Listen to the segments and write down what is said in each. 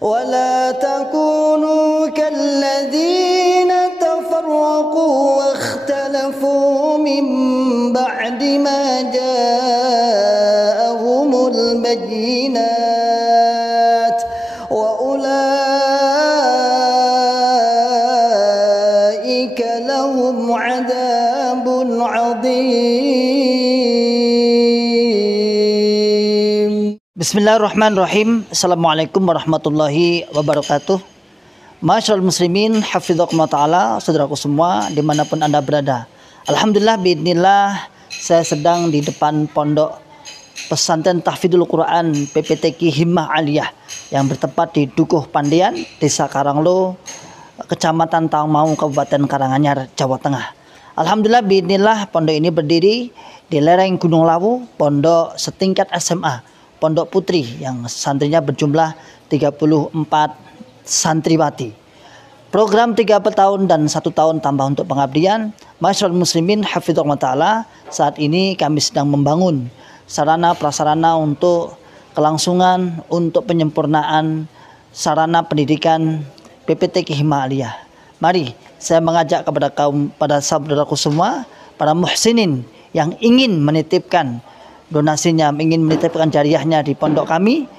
ولا تكونوا كالذين تفرقوا واختلفوا من بعد ما جاءهم البينات وأولئك لهم عذاب عظيم. Bismillahirrahmanirrahim. Assalamualaikum warahmatullahi wabarakatuh. Masyarul muslimin hafidhakumullah ta'ala, saudaraku semua dimanapun anda berada. Alhamdulillah biidznillah, saya sedang di depan pondok pesantren tahfidzul Quran PPTQ Himmah Aliyah yang bertempat di Dukuh Pandian, Desa Karanglo, Kecamatan Tawangmangu, Kabupaten Karanganyar, Jawa Tengah. Alhamdulillah biidznillah, pondok ini berdiri di lereng Gunung Lawu, pondok setingkat SMA, Pondok Putri, yang santrinya berjumlah 34 santriwati. Program 3 tahun dan 1 tahun tambah untuk pengabdian. Masyarul muslimin hafidhakumullah ta'ala, saat ini kami sedang membangun sarana prasarana untuk kelangsungan, untuk penyempurnaan sarana pendidikan PPTQ Himmah Aliyah. Mari saya mengajak pada saudaraku semua, para muhsinin yang ingin menitipkan donasinya, ingin menitipkan jariahnya di pondok kami,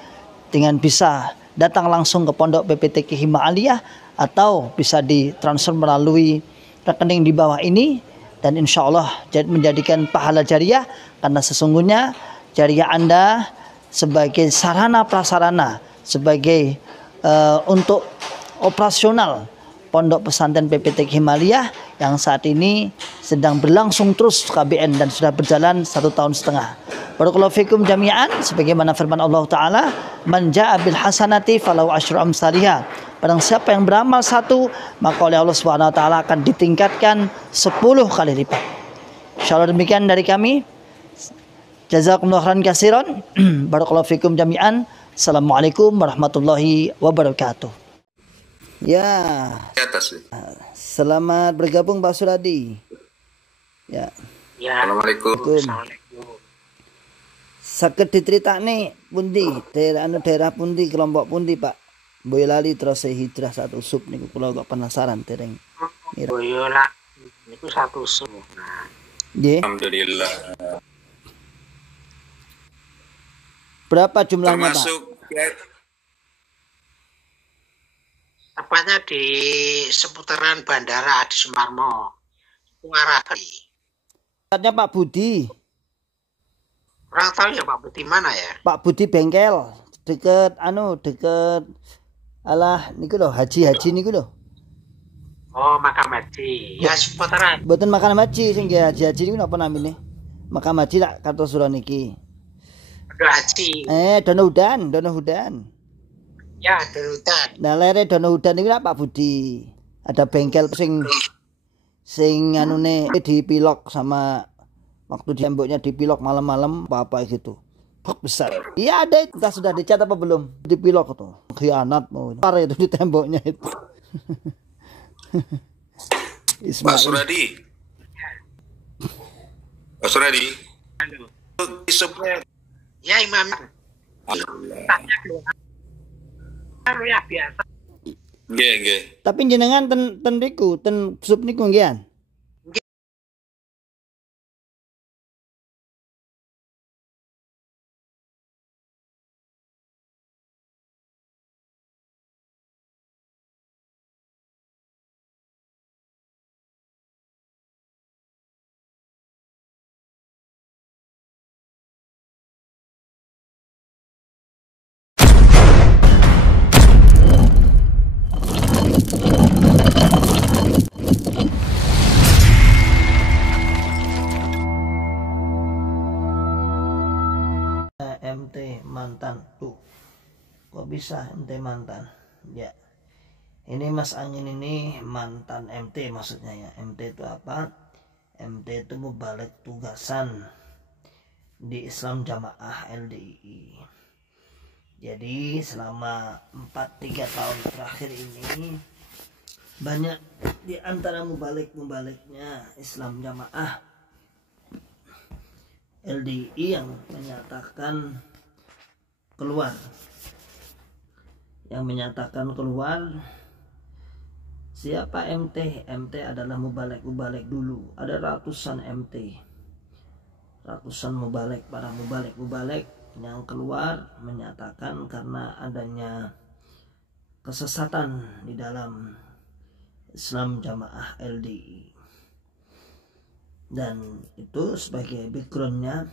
dengan bisa datang langsung ke pondok PPTQ Himmah Aliyah atau bisa ditransfer melalui rekening di bawah ini, dan insya Allah menjadikan pahala jariah, karena sesungguhnya jariah Anda sebagai sarana prasarana, sebagai untuk operasional pondok pesantren PPTQ Himmah Aliyah yang saat ini sedang berlangsung terus KBN dan sudah berjalan 1 tahun setengah. Barakallahu fikum jami'an, sebagaimana firman Allah Ta'ala, man ja'a bil hasanati falahu asyru amsalihha. Barang siapa yang beramal 1, maka oleh Allah Subhanahu wa taala akan ditingkatkan 10 kali lipat. Insyaallah demikian dari kami. Jazakumullahu khairan katsiran. Barakallahu fikum jami'an. Assalamualaikum warahmatullahi wabarakatuh. Ya. Selamat bergabung Pak Suradi. Ya. Assalamualaikum. Saged diceritakne pundi daerah pundi, kelompok pundi Pak? Boyolali terus hijrah satu sub niku kula kok penasaran dereng. Boyola niku satu sub. Nggih. Alhamdulillah. Berapa jumlahnya termasuk, Pak? Ya, tepatnya di seputaran Bandara Adi Sumarmo. Arah Tempatnya Pak Budi. Orang tahu ya Pak Budi mana ya? Pak Budi bengkel deket alah niku lho haji niku lho. Oh, Makam Haji. Ya seputaran. Mboten Makam Haji sing nggih haji niku napa namine? Makam Haji tak Kartosuro niki. Dono Haji. Dono Hudan. Ya, Dono Hudan. Nah, lere Dono Hudan niku Pak Budi. Ada bengkel sing anune dipilok sama waktu di temboknya dipilok malam-malam apa gitu. Besar. Iya ada, entah sudah dicat apa belum. Dipilok tuh. Khianat mau. Parah itu di temboknya itu. Pak Suradi. Pak Suradi. Ya Imam. Tanya keluar. Ya biasa. Nggih. Tapi jenengan ten riku, ten sub niku nggih. MT mantan tuh, kok bisa MT mantan ya? Ini Mas Angin ini mantan MT maksudnya ya. MT itu apa? MT itu mubalik tugasan di Islam Jamaah LDII. Jadi selama 3 tahun terakhir ini banyak di antara mubalik-mubaliknya Islam Jamaah LDII yang menyatakan keluar, yang menyatakan keluar. Siapa MT? MT adalah mubalek dulu. Ada ratusan MT, ratusan mubalek, para mubalek yang keluar menyatakan karena adanya kesesatan di dalam Islam Jamaah LDI. Dan itu sebagai backgroundnya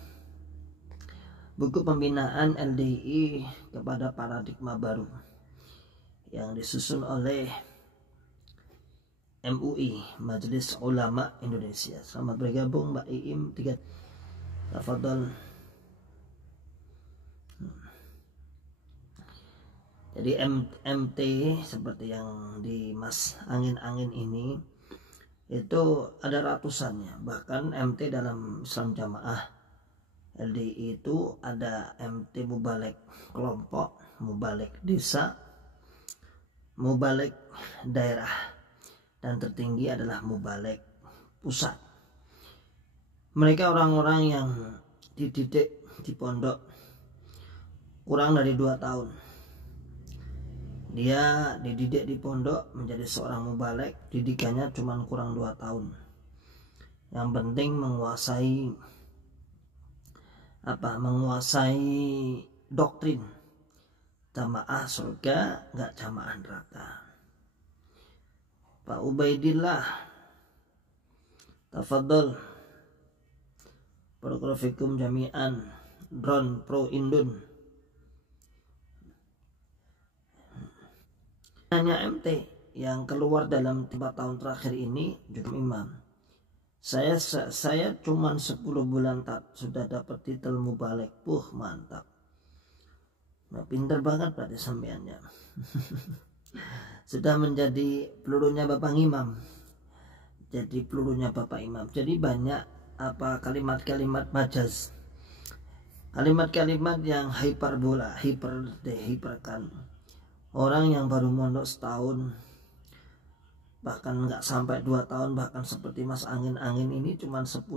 buku pembinaan LDI kepada paradigma baru yang disusun oleh MUI, Majelis Ulama Indonesia. Selamat bergabung Mbak Iim 3. Tafadhol. Jadi MT seperti yang di Mas Angin-Angin ini itu ada ratusannya. Bahkan MT dalam Islam Jamaah LDI itu ada MT mubalek kelompok, mubalek desa, mubalek daerah, dan tertinggi adalah mubalek pusat. Mereka orang-orang yang dididik di pondok kurang dari 2 tahun. Dia dididik di pondok menjadi seorang mubalek, didikannya cuma kurang 2 tahun. Yang penting menguasai doktrin jamaah surga, nggak jamaah neraka. Pak Ubaidillah, tafadhol. Barakallahu jami'an. Drone Pro Indun. Hanya MT yang keluar dalam 4 tahun terakhir ini juga imam. Saya cuman 10 bulan sudah dapat titel mubalek. Mantap. Nah, pinter banget berarti sampeannya. Sudah menjadi pelurunya Bapak Imam. Jadi pelurunya Bapak Imam. Jadi banyak kalimat-kalimat majaz. Kalimat-kalimat yang hiperbola, hiperkan. Orang yang baru mondok setahun, bahkan nggak sampai 2 tahun, bahkan seperti Mas Angin-Angin ini cuma 10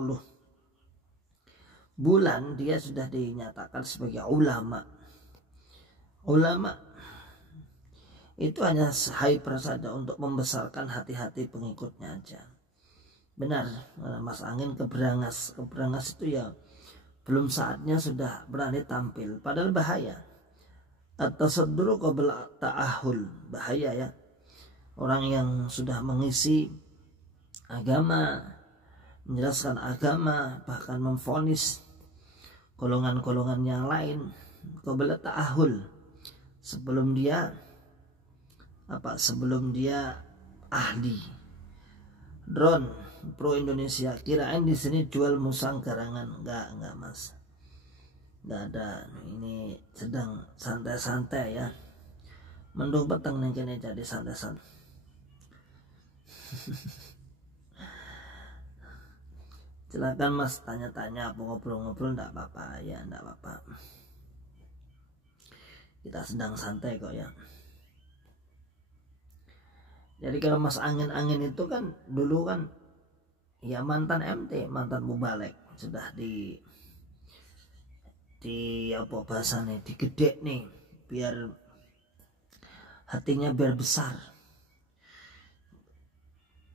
bulan dia sudah dinyatakan sebagai ulama. Ulama itu hanya hyper saja untuk membesarkan hati-hati pengikutnya aja. Benar, Mas Angin keberangas itu ya belum saatnya sudah berani tampil, padahal bahaya. At-tasadduru qabla ta'ahul, bahaya ya. Orang yang sudah mengisi agama, menjelaskan agama, bahkan memvonis golongan-golongan yang lain qabla ta'ahul, sebelum dia ahli. Drone Pro Indonesia, kirain di sini jual musang garangan. Enggak Mas, enggak ada. Ini sedang santai-santai ya, mendung petang nih kini jadi santai-santai. Silakan Mas tanya-tanya, apa ngobrol-ngobrol, enggak apa-apa ya, enggak apa-apa. Kita sedang santai kok ya. Jadi kalau Mas Angin-Angin itu kan dulu kan ya mantan MT, mantan mubalek, sudah di apa bahasanya, digedek nih biar hatinya biar besar.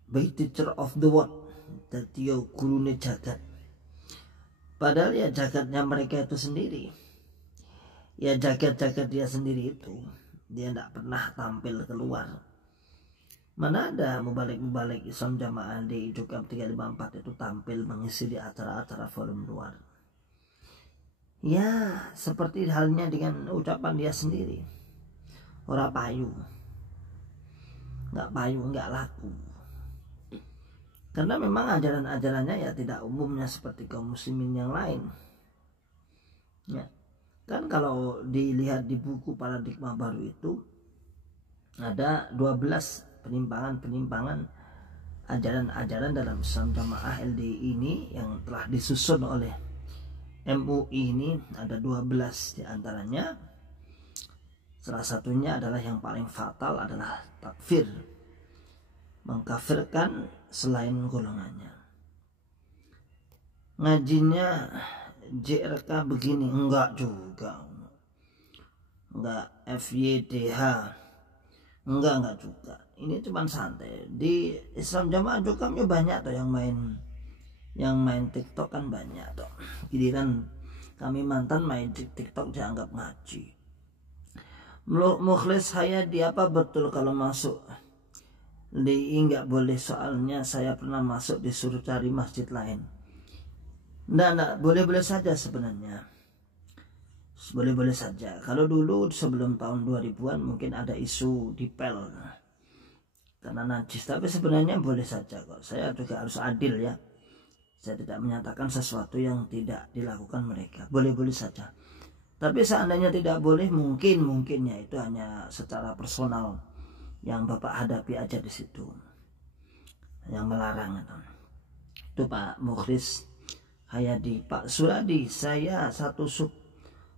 By teacher of the world, dadi gurune jagat. Padahal ya jagatnya mereka itu sendiri. Ya jagat-jagat dia sendiri itu, dia tidak pernah tampil keluar. Mana ada mubalek Islam Jamaah di Jukab 354 itu tampil mengisi di acara-acara forum luar. Ya seperti halnya dengan ucapan dia sendiri, ora payu, nggak laku. Karena memang ajaran-ajarannya ya tidak umumnya seperti kaum muslimin yang lain. Ya kan kalau dilihat di buku paradigma baru itu ada 12 penyimpangan ajaran-ajaran dalam Islam Jamaah LDI ini yang telah disusun oleh MUI ini. Ada 12 diantaranya. Salah satunya adalah yang paling fatal adalah takfir, mengkafirkan selain golongannya. Ngajinya JRK begini, enggak juga. enggak FYDH, enggak juga. Ini cuma santai. Di Islam Jamaah juga banyak tuh yang main TikTok kan banyak tuh. Giliran kami mantan main TikTok dianggap ngaji. Mukhlis Hayadi, apa betul kalau masuk DI nggak boleh? Soalnya saya pernah masuk disuruh cari masjid lain. Nggak, boleh-boleh saja sebenarnya. Boleh-boleh saja. Kalau dulu sebelum tahun 2000-an mungkin ada isu dipel karena najis, tapi sebenarnya boleh saja kok. Saya juga harus adil ya. Saya tidak menyatakan sesuatu yang tidak dilakukan mereka. Boleh-boleh saja. Tapi seandainya tidak boleh, mungkinnya itu hanya secara personal yang Bapak hadapi aja di situ. Yang melarang itu Pak Mukhlis Hayadi. Pak Suradi, saya satu sub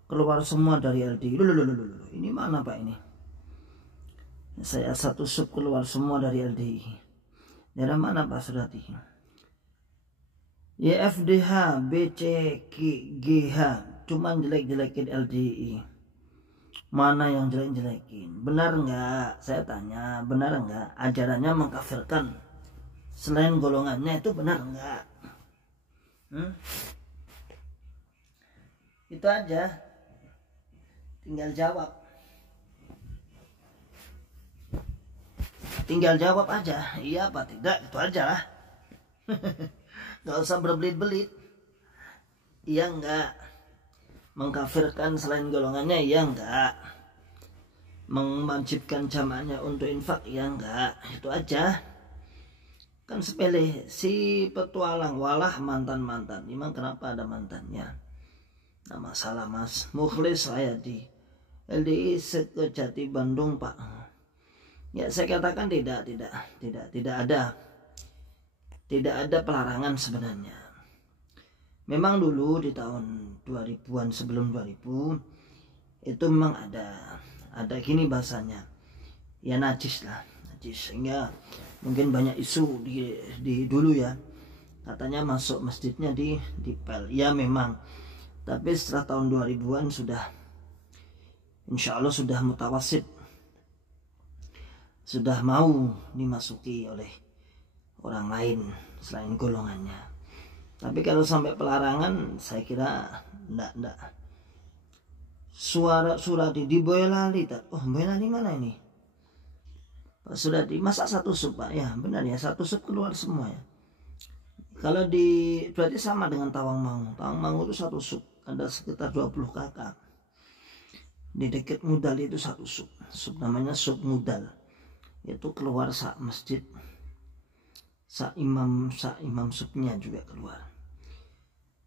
keluar semua dari LDI. Loh, ini mana Pak ini? Saya satu sub keluar semua dari LDI. Daerah mana Pak Suradi? YFDH, BCGH, cuman jelek-jelekin LDI. Mana yang jelek-jelekin? Benar enggak? Saya tanya, benar enggak? Ajarannya mengkafirkan selain golongannya, itu benar enggak? Itu aja. Tinggal jawab. Tinggal jawab aja, iya apa tidak, itu aja lah. Gak usah berbelit-belit. Iya enggak? Mengkafirkan selain golongannya, iya enggak? Mewajibkan jamaahnya untuk infak, iya enggak? Itu aja. Kan sepele. Si petualang walah mantan-mantan. Emang kenapa ada mantannya? Nah, masalah Mas Mukhlis Hayadi, LDI Sekejati Bandung Pak. Ya saya katakan tidak ada pelarangan sebenarnya. Memang dulu di tahun 2000-an, sebelum 2000 itu memang ada gini bahasanya, ya najis lah, najis. Sehingga mungkin banyak isu di dulu ya, katanya masuk masjidnya di pel. Ya memang, tapi setelah tahun 2000-an sudah, insya Allah sudah mutawasid, sudah mau dimasuki oleh orang lain selain golongannya. Tapi kalau sampai pelarangan, saya kira enggak. Suradi di Boyolali. Oh, Boyolali mana ini? Pak Suradi, masa satu sub Pak? Ya benar ya, satu sub keluar semua ya. Kalau berarti sama dengan Tawangmangu. Tawangmangu itu satu sub, ada sekitar 20 kakak. Di dekat Mudal itu satu sub namanya sub Mudal. Itu keluar masjid, imam subnya juga keluar.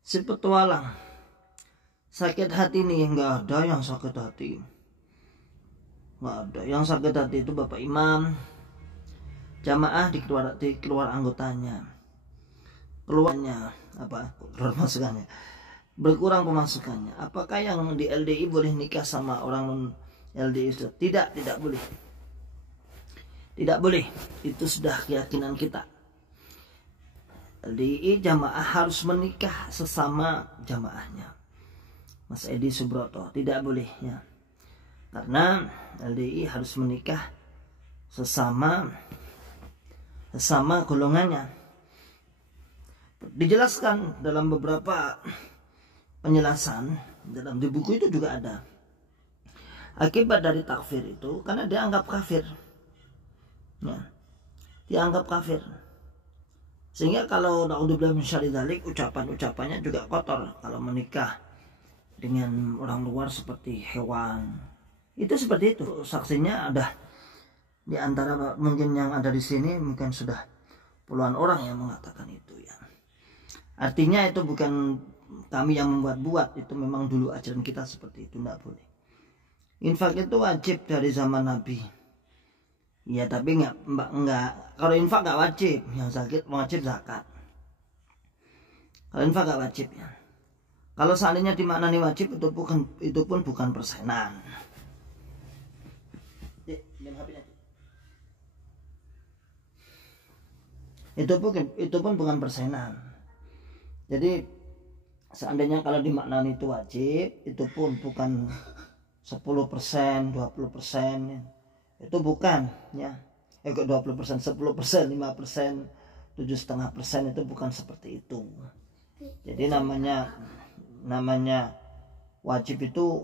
Si petualang sakit hati nih, enggak ada yang sakit hati, enggak ada yang sakit hati. Itu Bapak Imam, jamaah dikeluar anggotanya, keluar masukannya, berkurang pemasukannya. Apakah yang di LDI boleh nikah sama orang non LDI? Tidak boleh. Tidak boleh. Itu sudah keyakinan kita. LDI jamaah harus menikah sesama jamaahnya. Mas Edi Subroto, tidak boleh ya. Karena LDI harus menikah sesama golongannya. Dijelaskan dalam beberapa penjelasan, dalam di buku itu juga ada. Akibat dari takfir itu karena dianggap kafir. Ya, dianggap kafir. Sehingga kalau naudzubillah min syarri dzalik, ucapannya juga kotor kalau menikah dengan orang luar seperti hewan. Itu seperti itu. Saksinya ada di antara mungkin yang ada di sini, mungkin sudah puluhan orang yang mengatakan itu ya. Artinya itu bukan kami yang membuat-buat, itu memang dulu ajaran kita seperti itu, tidak boleh. Infak itu wajib dari zaman Nabi. Ya tapi enggak. Kalau infak enggak wajib, yang sakit wajib zakat. Kalau infak enggak wajib ya. Kalau seandainya dimaknani wajib, itu pun bukan persenan. Itu pun bukan persenan. Jadi seandainya kalau dimaknani itu wajib, itu pun bukan 10%, 20%, itu bukan ya. Kok 20%, 10%, 5%, 7,5% itu bukan seperti itu. Jadi namanya wajib itu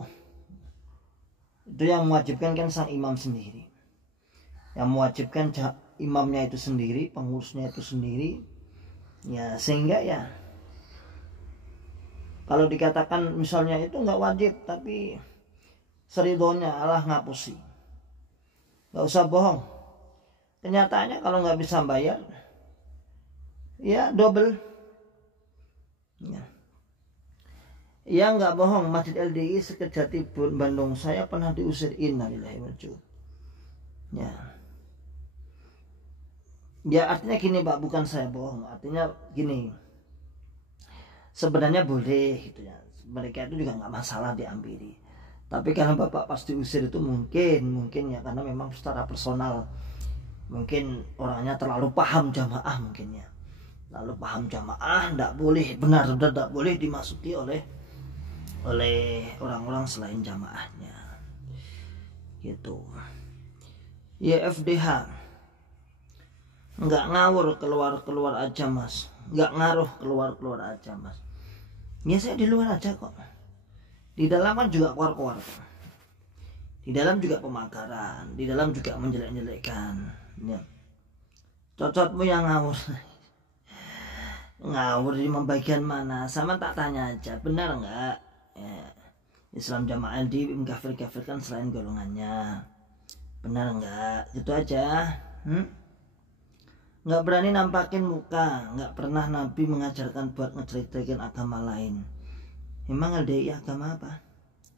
yang mewajibkan kan sang imam sendiri. Yang mewajibkan imamnya itu sendiri, pengurusnya itu sendiri. Ya, sehingga ya kalau dikatakan misalnya itu nggak wajib tapi seridonya Allah ngapusi, nggak usah bohong. Kenyataannya kalau nggak bisa bayar ya double ya nggak bohong. Masjid LDI Sekejati Bandung saya pernah diusir. Innalillahi wa inna ilaihi raji'un. Ya artinya gini Pak, bukan saya bohong, artinya gini, sebenarnya boleh gitu ya, mereka itu juga nggak masalah diampiri. Tapi karena Bapak pasti usir itu mungkin ya karena memang secara personal mungkin orangnya terlalu paham jamaah, mungkin ya lalu paham jamaah, tidak boleh, benar-benar tidak boleh dimasuki oleh orang-orang selain jamaahnya gitu. Ya FDH nggak ngawur keluar aja Mas, nggak ngaruh keluar aja Mas. Ya saya di luar aja kok, di dalam kan juga keluar, di dalam juga pemakaran, di dalam juga menjelek-jelekkan ya. Cocotmu yang ngawur ngawur di bagian mana, sama tak tanya aja, benar nggak ya, Islam Jamaah LDI mengkafir-kafirkan selain golongannya, benar nggak? Itu aja. Nggak berani nampakin muka, nggak pernah Nabi mengajarkan buat ngejelek-jelekin agama lain. Emang LDI agama apa?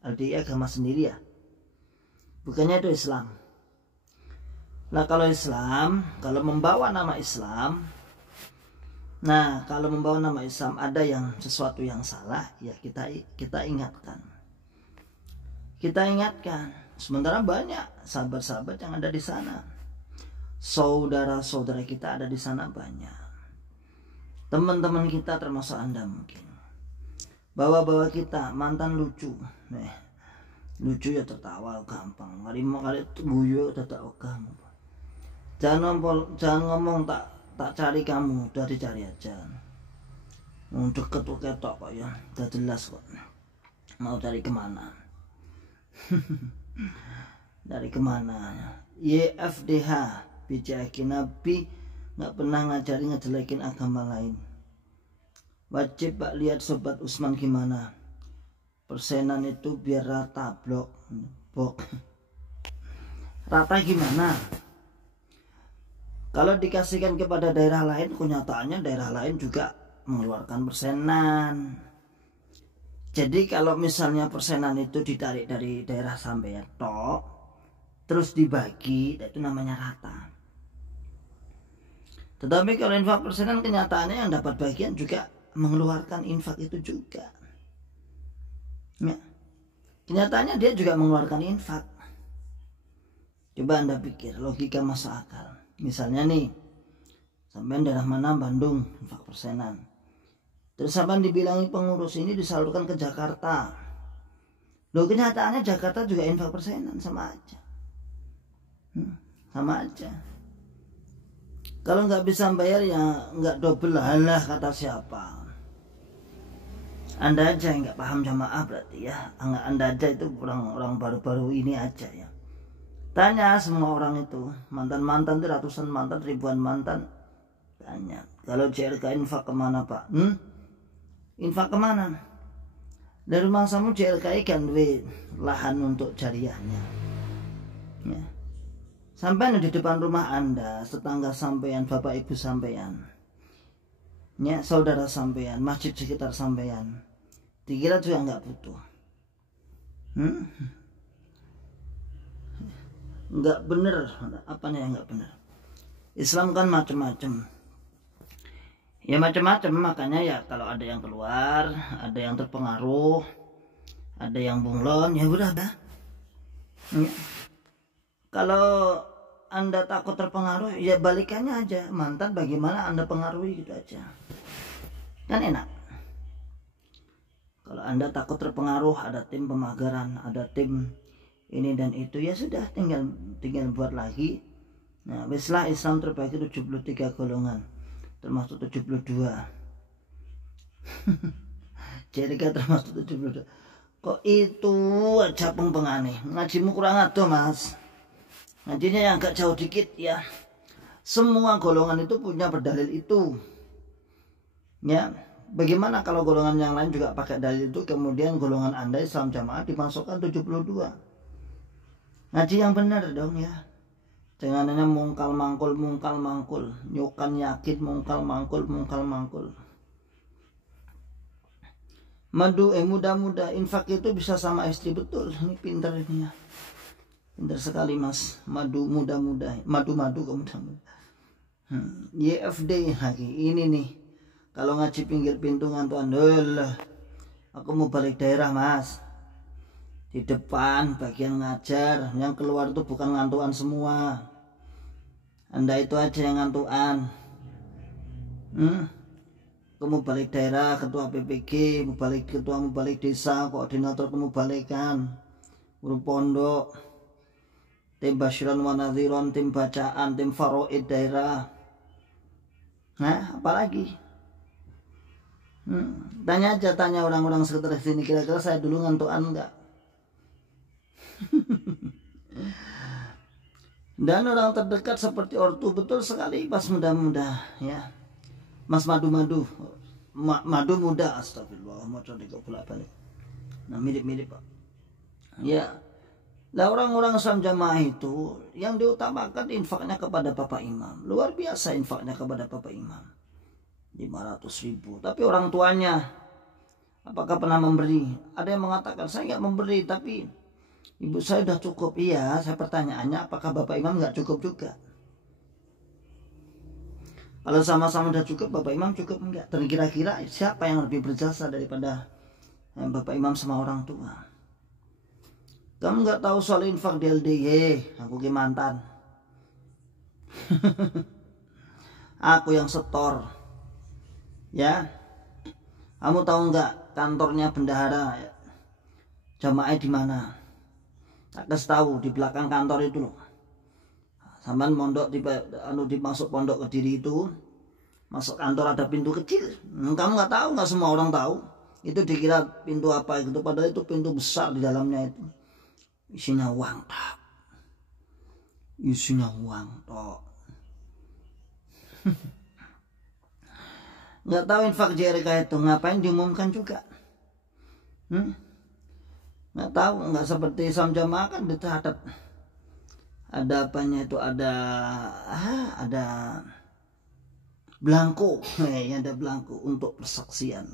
LDI agama sendiri ya? Bukannya itu Islam. Nah kalau Islam, kalau membawa nama Islam, ada yang sesuatu yang salah, ya kita ingatkan. Sementara banyak sahabat-sahabat yang ada di sana. Saudara-saudara kita ada di sana banyak. Teman-teman kita termasuk Anda mungkin. Bawa-bawa kita mantan lucu. Lucu ya tertawa gampang. Kali guyu tertawa gampang. Jangan ngomong tak cari kamu, udah dicari aja. Deket ketok kok ya, udah jelas kok. Mau cari kemana? Dari kemana? YFDH BCAG Nabi nggak pernah ngejelekin agama lain. Wajib Pak lihat Sobat Usman gimana persenan itu biar rata blok. Rata gimana? Kalau dikasihkan kepada daerah lain, kenyataannya daerah lain juga mengeluarkan persenan. Jadi kalau misalnya persenan itu ditarik dari daerah sampean tok, terus dibagi, itu namanya rata. Tetapi kalau infak persenan, kenyataannya yang dapat bagian juga mengeluarkan infak itu juga. Ya. Kenyataannya dia juga mengeluarkan infak. Coba Anda pikir, logika masuk akal. Misalnya nih, sampai daerah mana Bandung, infak persenan. Terus sampai dibilangi pengurus ini disalurkan ke Jakarta. Loh kenyataannya Jakarta juga infak persenan, sama aja. Sama aja. Kalau nggak bisa bayar ya nggak double lah, kata siapa? Anda aja yang nggak paham jamaah berarti ya. Anda aja itu orang baru-baru ini aja ya. Tanya semua orang itu, mantan-mantan itu ratusan mantan, ribuan mantan. Tanya, kalau JRK infak kemana Pak? Infak kemana? Dari rumah kamu JRK kan lahan untuk jariahnya. Ya. Sampai di depan rumah Anda, tetangga sampean, bapak ibu sampean, ya, saudara sampean, masjid sekitar sampean, dikira juga nggak butuh. Nggak bener, apanya yang nggak bener? Islam kan macam-macam. Ya macam-macam, makanya ya kalau ada yang keluar, ada yang terpengaruh, ada yang bunglon, ya udah dah. Ya. Kalau Anda takut terpengaruh, ya balikannya aja. Mantan bagaimana Anda pengaruhi gitu aja. Kan enak. Kalau Anda takut terpengaruh, ada tim pemagaran, ada tim ini dan itu, ya sudah tinggal buat lagi. Nah, weslah Islam terbagi 73 golongan termasuk 72. JRK termasuk 72. Kok itu aja pengpengane, ngajimu kurang adoh Mas. Ngajinya yang agak jauh dikit ya. Semua golongan itu punya berdalil itu. Ya, bagaimana kalau golongan yang lain juga pakai dalil itu, kemudian golongan Anda Islam Jamaah dimasukkan 72? Ngaji yang benar dong ya. Jangan hanya mungkal mangkul, nyukan yakin mungkal mangkul. Muda-muda infak itu bisa sama istri, betul. Ini pintar ini ya. Pintar sekali Mas. Muda-muda ke muda-muda. YFD lagi ini nih. Kalau ngaji pinggir pintu ngantuan, aku mau balik daerah Mas. Di depan bagian ngajar, yang keluar itu bukan ngantuan semua. Anda itu aja yang ngantuan. Kamu balik daerah, ketua PPG, ketua balik desa, koordinator kamu balikan, guru pondok, tim basyiran wa nadhiran, tim bacaan, tim faraid daerah. Nah, apalagi? Tanya orang-orang sekitar sini, kira-kira saya dulu ngantuan enggak? Dan orang terdekat seperti ortu, betul sekali pas muda-muda ya. Mas madu muda, astagfirullah, mau coba bolak-balik. Nah, mirip Pak. Ya. Lah orang-orang Islam Jamaah itu yang diutamakan infaknya kepada Bapak Imam. Luar biasa infaknya kepada Bapak Imam. 500.000. Tapi orang tuanya apakah pernah memberi? Ada yang mengatakan saya nggak memberi, tapi ibu saya sudah cukup. Iya, saya pertanyaannya apakah Bapak Imam nggak cukup juga? Kalau sama-sama udah cukup, Bapak Imam cukup enggak? Dan kira-kira siapa yang lebih berjasa daripada Bapak Imam sama orang tua? Kamu nggak tahu soal infak di LDY, aku ke mantan. Aku yang setor. Ya. Kamu tahu nggak kantornya bendahara jamaah di mana? Tak kasih tahu, di belakang kantor itu loh. Sampai mondok dimasuk pondok Kediri itu, masuk kantor ada pintu kecil. Kamu nggak tahu, nggak semua orang tahu. Itu dikira pintu apa gitu, padahal itu pintu besar di dalamnya itu. Isinya uang tok. Nggak tahu infak JRK itu ngapain diumumkan juga. Nggak tahu, nggak seperti Islam Jamaah kan terhadap ada apanya itu, ada belangko, ada belangko untuk persaksian.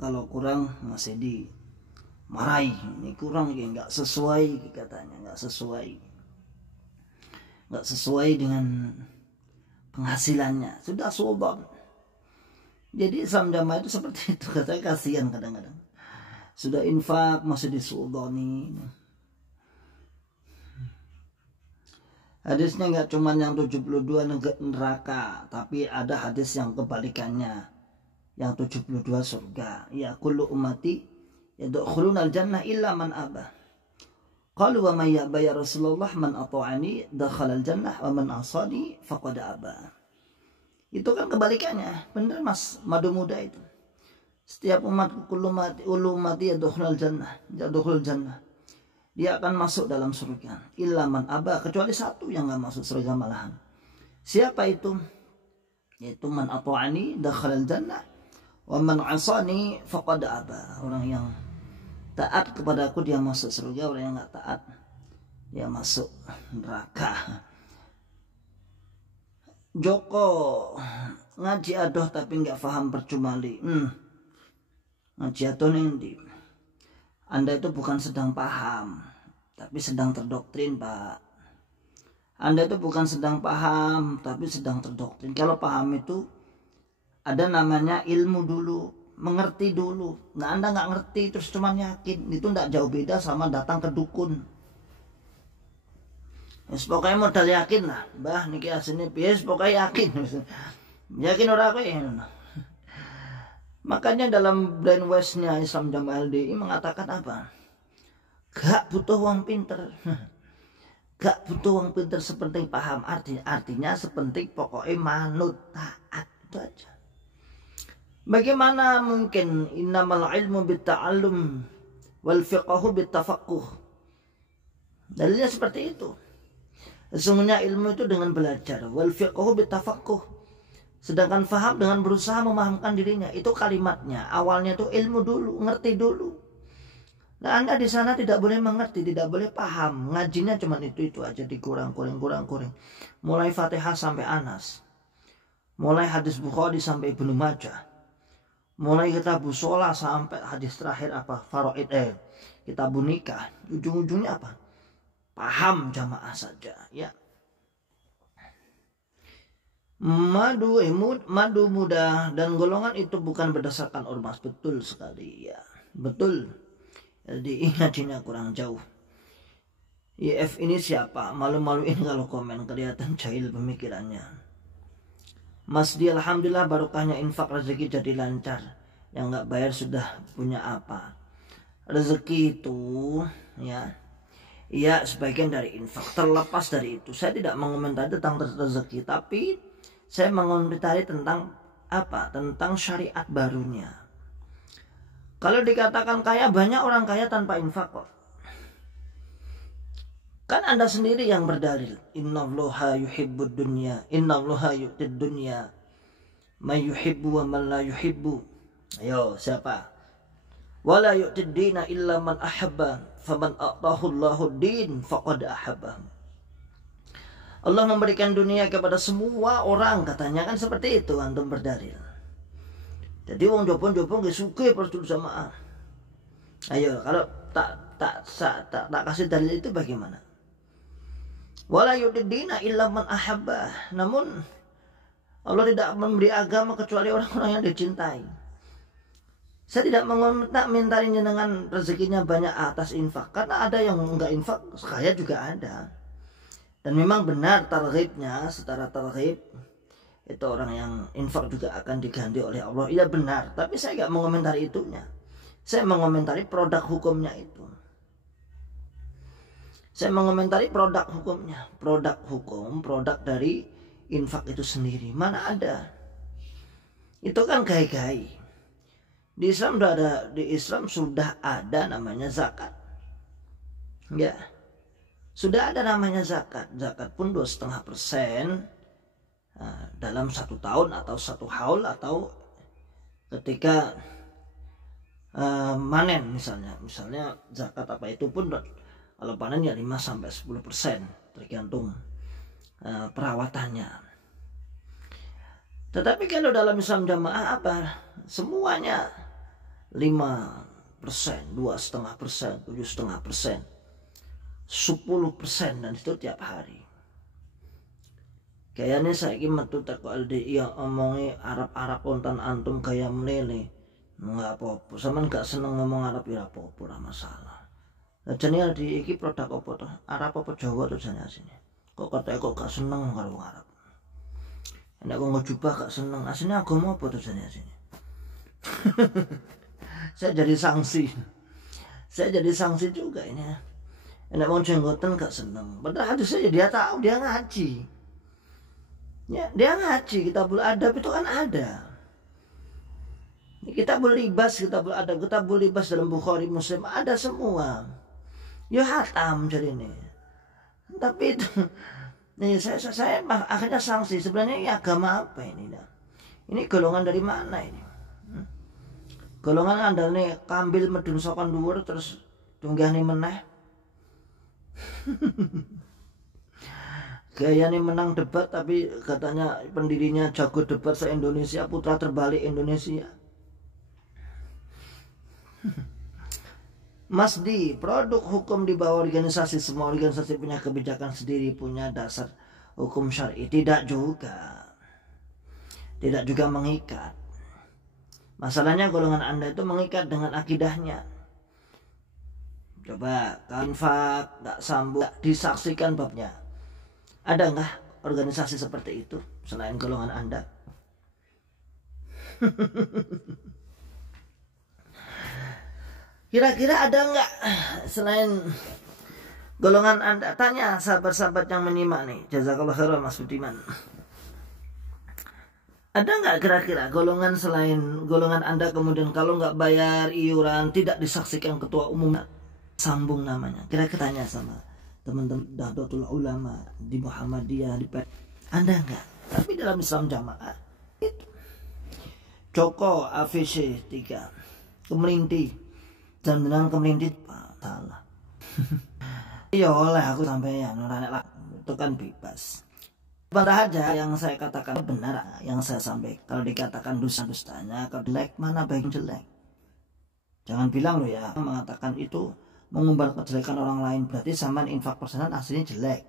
Kalau kurang masih dimarahi, ini kurang, nggak sesuai katanya, nggak sesuai dengan penghasilannya, sudah suudon. Jadi Islam Jamaah itu seperti itu, katanya kasihan kadang-kadang sudah infak masih disuudoni. Hadisnya nggak cuma yang 72 neraka, tapi ada hadis yang kebalikannya, yang 72 surga. Ya kullu ummati yadkhuluna al-jannah illa man aba. Qalu wa may ya'ba ya Rasulullah, man ata'ani dakhala al-jannah wa man asani faqad aba. Itu kan kebalikannya, bener Mas, madu muda itu. Setiap umat, kullu ummati yadkhulul jannah. Dia akan masuk dalam surga. Illa man aba, kecuali satu yang nggak masuk surga malahan. Siapa itu? Yaitu man ata'ani dakhalal jannah wa man asani faqad aba. Orang yang taat kepada aku dia masuk surga, orang yang nggak taat dia masuk neraka. Joko ngaji adoh tapi nggak paham percuma li. Ngaji adoh nanti. Anda itu bukan sedang paham, tapi sedang terdoktrin, Pak. Anda itu bukan sedang paham, tapi sedang terdoktrin. Kalau paham itu ada namanya ilmu dulu, mengerti dulu. Nah, Anda nggak ngerti terus cuma yakin, itu nggak jauh beda sama datang ke dukun. Yes, pokoknya modal yakin lah, bah niki aslinya bias, pokoknya yakin. Yakin orang apa ya? Makanya dalam brainwash-nya Islam Jamaah LDI mengatakan apa? Gak butuh wong pinter. Gak butuh wong pinter, sepenting paham artinya sepenting pokoknya manut taat, itu aja. Bagaimana mungkin innamal ilmu bitta'allum wal fiqhu bittafaqquh. Dalilnya seperti itu. Sesungguhnya ilmu itu dengan belajar, wal fiqhu bittafaqquh. Sedangkan faham dengan berusaha memahamkan dirinya. Itu kalimatnya. Awalnya itu ilmu dulu, ngerti dulu. Nah, Anda di sana tidak boleh mengerti, tidak boleh paham. Ngajinya cuma itu aja, dikurang-kuring. Mulai Fatihah sampai Anas. Mulai hadis Bukhari sampai Ibnu Majah. Mulai kitab Shalah sampai hadis terakhir apa? Faraid kitab nikah. Ujung-ujungnya apa? Paham jamaah saja, ya. Madu mudah dan golongan itu bukan berdasarkan ormas, betul sekali, ya. Betul. Jadi ingatnya kurang jauh. YF ini siapa? Malu-maluin kalau komen, kelihatan jahil pemikirannya. Mas di alhamdulillah barokahnya infak, rezeki jadi lancar. Yang nggak bayar sudah punya apa? Rezeki itu ya sebagian dari infak. Terlepas dari itu, saya tidak mengomentari tentang rezeki, tapi saya mengomentari tentang apa? Tentang syariat barunya. Kalau dikatakan kaya, banyak orang kaya tanpa infak kok. Kan Anda sendiri yang berdalil. Innallaha yuhibbud dunya, innallaha yu'tid dunya may yuhibbu wa man la yuhibbu. Ayo, siapa? Wala yu'tid dina illa man ahabba, faman a'tahu Allahu din faqad ahabba. Allah memberikan dunia kepada semua orang, katanya kan seperti itu antum berdalil. Jadi wong jopon-jopon gak suka percul sama. Ayo, kalau tak kasih dalil itu bagaimana? Wala yudiddina illa man ahabba. Namun Allah tidak memberi agama kecuali orang-orang yang dicintai. Saya tidak mintarinya dengan rezekinya banyak atas infak, karena ada yang enggak infak, kaya juga ada. Dan memang benar targhibnya, setara targhib itu orang yang infak juga akan diganti oleh Allah. Iya benar, tapi saya nggak mengomentari itunya. Saya mengomentari produk hukumnya itu. Saya mengomentari produk hukumnya. Produk hukum, produk dari infak itu sendiri. Mana ada? Itu kan gai-gai. Di Islam sudah ada namanya zakat. Ya. Sudah ada namanya zakat. Zakat pun 2,5%. Dalam 1 tahun atau 1 haul, atau ketika manen misalnya zakat apa itu pun kalau panen ya 5-10%, tergantung perawatannya. Tetapi kalau dalam Islam jamaah apa? Semuanya 5%, 2,5%, 7,5%, 10%, dan itu tiap hari. Kayaknya saya ini metu teko LDI yang omongi Arab kontan antum gaya melele. Nggak apa-apa, sama nggak seneng ngomong Arab ya apa-apa, lah masalah. Jadi LDI ini produk apa tuh? Arab apa Jawa tuh jane asine. Kok katanya kok gak seneng karo Arab. Nek kok ngejubah gak seneng, aslinya agama apa tuh jane asine. Saya jadi sanksi juga ini. Nek wong jenggoten gak seneng. Padahal hadisnya dia tahu, dia ngaji. Ya, dia ngaji, kitabul adab itu kan ada. Kitabul libas, kitabul adab, kitabul libas dalam Bukhari Muslim ada semua. Ya hatam jadi ini. Tapi itu saya akhirnya sanksi. Sebenarnya ini agama apa ini? Ini golongan dari mana ini? Golongan andalne kambil medun sokon dhuwur terus tunggahne meneh. Gayanya menang debat, tapi katanya pendirinya jago debat se-Indonesia, putra terbalik Indonesia. Masdi, produk hukum di bawah organisasi. Semua organisasi punya kebijakan sendiri, punya dasar hukum syar'i. Tidak juga mengikat. Masalahnya golongan Anda itu mengikat dengan akidahnya. Coba infak, tak sambung, tak disaksikan babnya. Ada nggak organisasi seperti itu selain golongan Anda? Kira-kira ada nggak selain golongan Anda? Tanya sahabat-sahabat yang menyimak nih. Jazakallah khairan Mas Budiman. Ada nggak kira-kira golongan selain golongan Anda kemudian kalau nggak bayar iuran tidak disaksikan ketua umum, sambung namanya? Kira-kira tanya sama teman-teman Nahdlatul Ulama di Muhammadiyah di Anda nggak? Tapi dalam Islam jamaah itu Joko AVC 3 kemelinti dan dengan kemelinti salah. Iya oleh aku sampai ya nurane itu kan bebas. Pada aja yang saya katakan benar, yang saya sampaikan. Kalau dikatakan dusta-dustanya, kalau jelek mana baik jelek. Jangan bilang lo ya mengatakan itu mengumbar kejelekan orang lain berarti sama infak persenan aslinya jelek.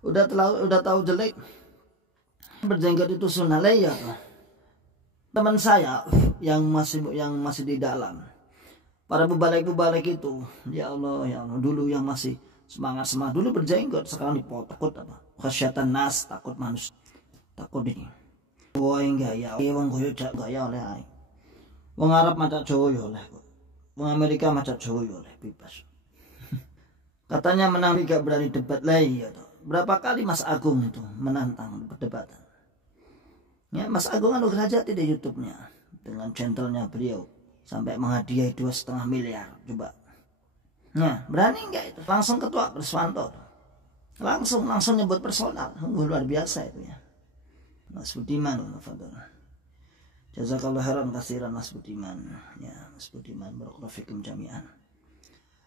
udah tahu jelek berjenggot itu sunnah ya. Teman saya yang masih di dalam para bebalik itu, ya Allah dulu yang masih semangat dulu berjenggot, sekarang dipotong. Takut apa? Khasyatan nas, takut manusia, takut ini. Wong gaya, wong goyo gaya oleh ai. Wong Arab macam Jawa ya oleh, wong Amerika macam Jawa ya oleh, bebas. Katanya menang gak berani debat lagi ya toh. Berapa kali Mas Agung itu menantang perdebatan. Ya Mas Agung anu Derajat di YouTube-nya dengan channelnya beliau sampai menghadiahi 2,5 miliar coba. Nah, berani enggak itu? Langsung ketua Berswanto. Langsung nyebut personal. Luar biasa itu ya. Mas Budiman, Fadol. Jazakallah khairan kasiran Mas Budiman. Ya, Mas Budiman barakallahu fikum jami'an.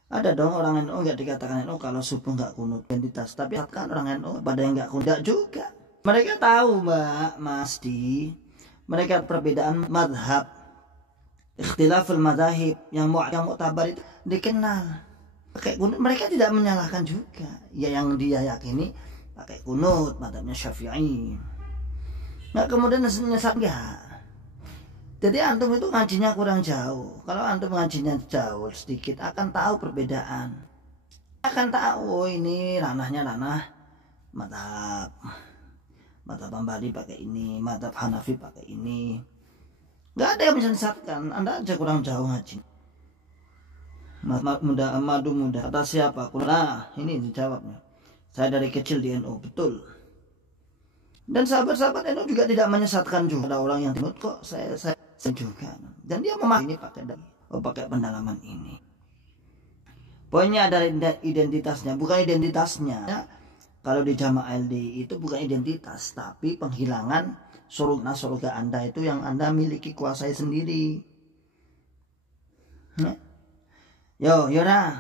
Ada dong orang NU enggak dikatakan NU kalau subuh enggak kunut identitas, tapi kan orang NU pada yang enggak kunut juga. Mereka tahu, Mbak, Mas Di. Mereka perbedaan madhab. Ikhtilaful madhahib yang mu'tabar itu dikenal. Pakai kunut, mereka tidak menyalahkan juga. Ya yang dia yakini pakai kunut, madhabnya Syafi'i. Nah kemudian nyesat enggak. Jadi antum itu ngajinya kurang jauh. Kalau antum ngajinya jauh sedikit akan tahu perbedaan. Akan tahu ini ranahnya ranah madhab. Madhab Hambali pakai ini, madhab Hanafi pakai ini. Enggak ada yang menyesatkan. Anda aja kurang jauh ngaji. Madu muda kata siapa? Nah ini dijawabnya. Saya dari kecil di NU, betul. Dan sahabat-sahabat NU juga tidak menyesatkan juga. Ada orang yang timut kok saya juga. Dan dia memahami ini pakai pendalaman ini. Poinnya ada identitasnya, bukan identitasnya. Kalau di Jamaah LDI itu bukan identitas, tapi penghilangan surga Anda itu yang Anda miliki, kuasai sendiri. Ya. Yo, yora.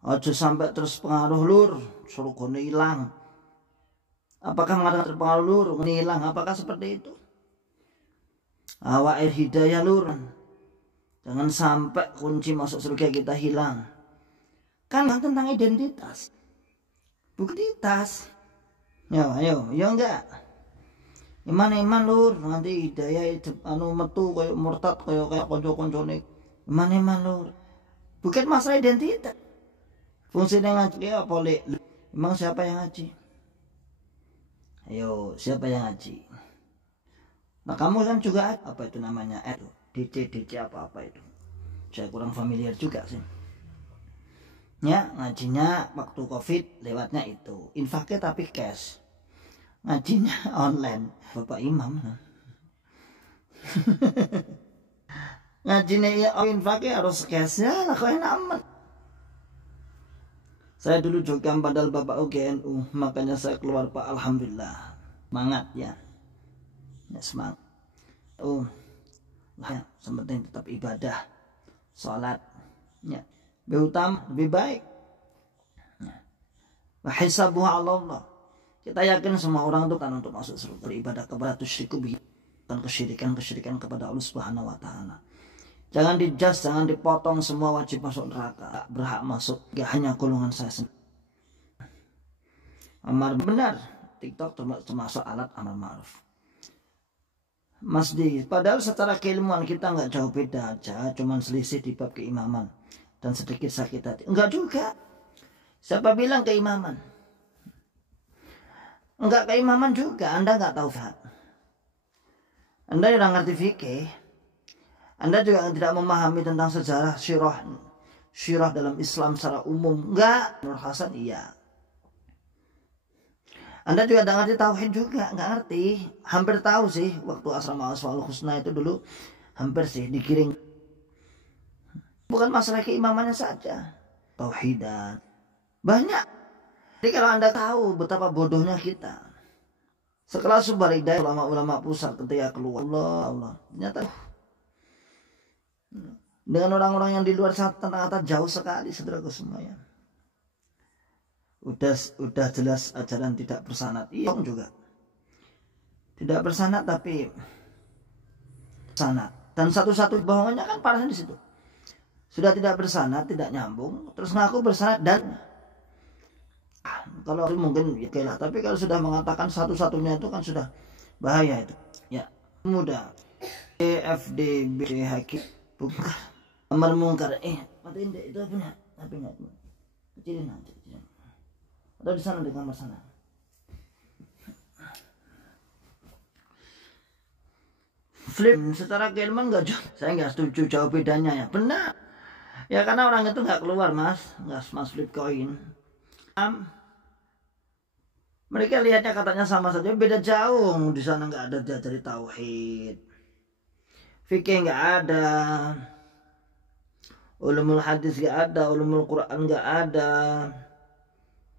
Ojo sampai terus pengaruh lur, surgane hilang. Apakah mengatakan terpengaruh lur, hilang? Apakah seperti itu? Awak air hidayah lur. Jangan sampai kunci masuk surga kita hilang. Kan tentang identitas. Bukan identitas. Yo, enggak. Iman lur, nanti hidayah anu metu kayak murtad kayak konco-koncone. Iman lur. Bukan masalah identitas. Fungsinya ngaji apa le? Emang siapa yang ngaji? Ayo, siapa yang ngaji? Nah kamu kan juga apa itu namanya? DC apa itu? Saya kurang familiar juga sih. Ya, ngajinya waktu Covid lewatnya itu. Infaknya tapi cash. Ngajinya online. Bapak Imam. Ngajinya ya infaknya harus cash ya lah kok enak amat. Saya dulu juga padahal Bapak UGNU, makanya saya keluar Pak, alhamdulillah. Semangat ya. Ya semangat. Ya, sepenting tetap ibadah, salat. Ya. Lebih utama, lebih baik. Wa hisabuhu 'ala Allah. Kita yakin semua orang itu kan untuk masuk surga beribadah kepada tusyriku bihi, dan kesyirikan kepada Allah Subhanahu wa taala. Jangan dijudge, jangan dipotong semua wajib masuk neraka, berhak masuk, gak hanya golongan saya sendiri. Amar benar, TikTok termasuk alat amar ma'ruf. Mas Di, padahal secara keilmuan kita nggak jauh beda aja, cuman selisih di bab keimaman dan sedikit sakit hati. Enggak juga. Siapa bilang keimaman? Enggak keimaman juga, Anda nggak tahu hak. Anda yang ngerti fikih. Anda juga tidak memahami tentang sejarah syirah dalam Islam secara umum. Enggak, Nur Hasan iya. Anda juga tidak ngerti tauhid juga, nggak ngerti. Hampir tahu sih waktu asrama Asmaul Husna itu dulu, hampir sih digiring. Bukan masalah keimamannya saja, tauhidan banyak. Jadi kalau Anda tahu betapa bodohnya kita, sekelas Subaridah, ulama-ulama pusat ketika keluar Allah, ternyata dengan orang-orang yang di luar sana ternyata jauh sekali, saudaraku semuanya. Udah jelas ajaran tidak bersanad. Iya juga. Tidak bersanad tapi sanad. Dan satu-satu bohongannya kan parahnya di situ. Sudah tidak bersanad, tidak nyambung, terus ngaku bersanad dan kalau mungkin ya oke lah, tapi kalau sudah mengatakan satu-satunya itu kan sudah bahaya itu. Ya, mudah. EFDB Hakim Bungkar Amar Mungkar. Matiin deh itu HP-nya. Kecilin aja. Atau di sana di kamar sana. Flip secara keilmuan enggak jauh. Saya nggak setuju jauh bedanya ya. Benar. Ya karena orang itu nggak keluar mas flip koin. Mereka lihatnya katanya sama saja, beda jauh. Di sana nggak ada diajari tauhid. Fikih nggak ada, ulumul hadis nggak ada, ulumul Quran nggak ada,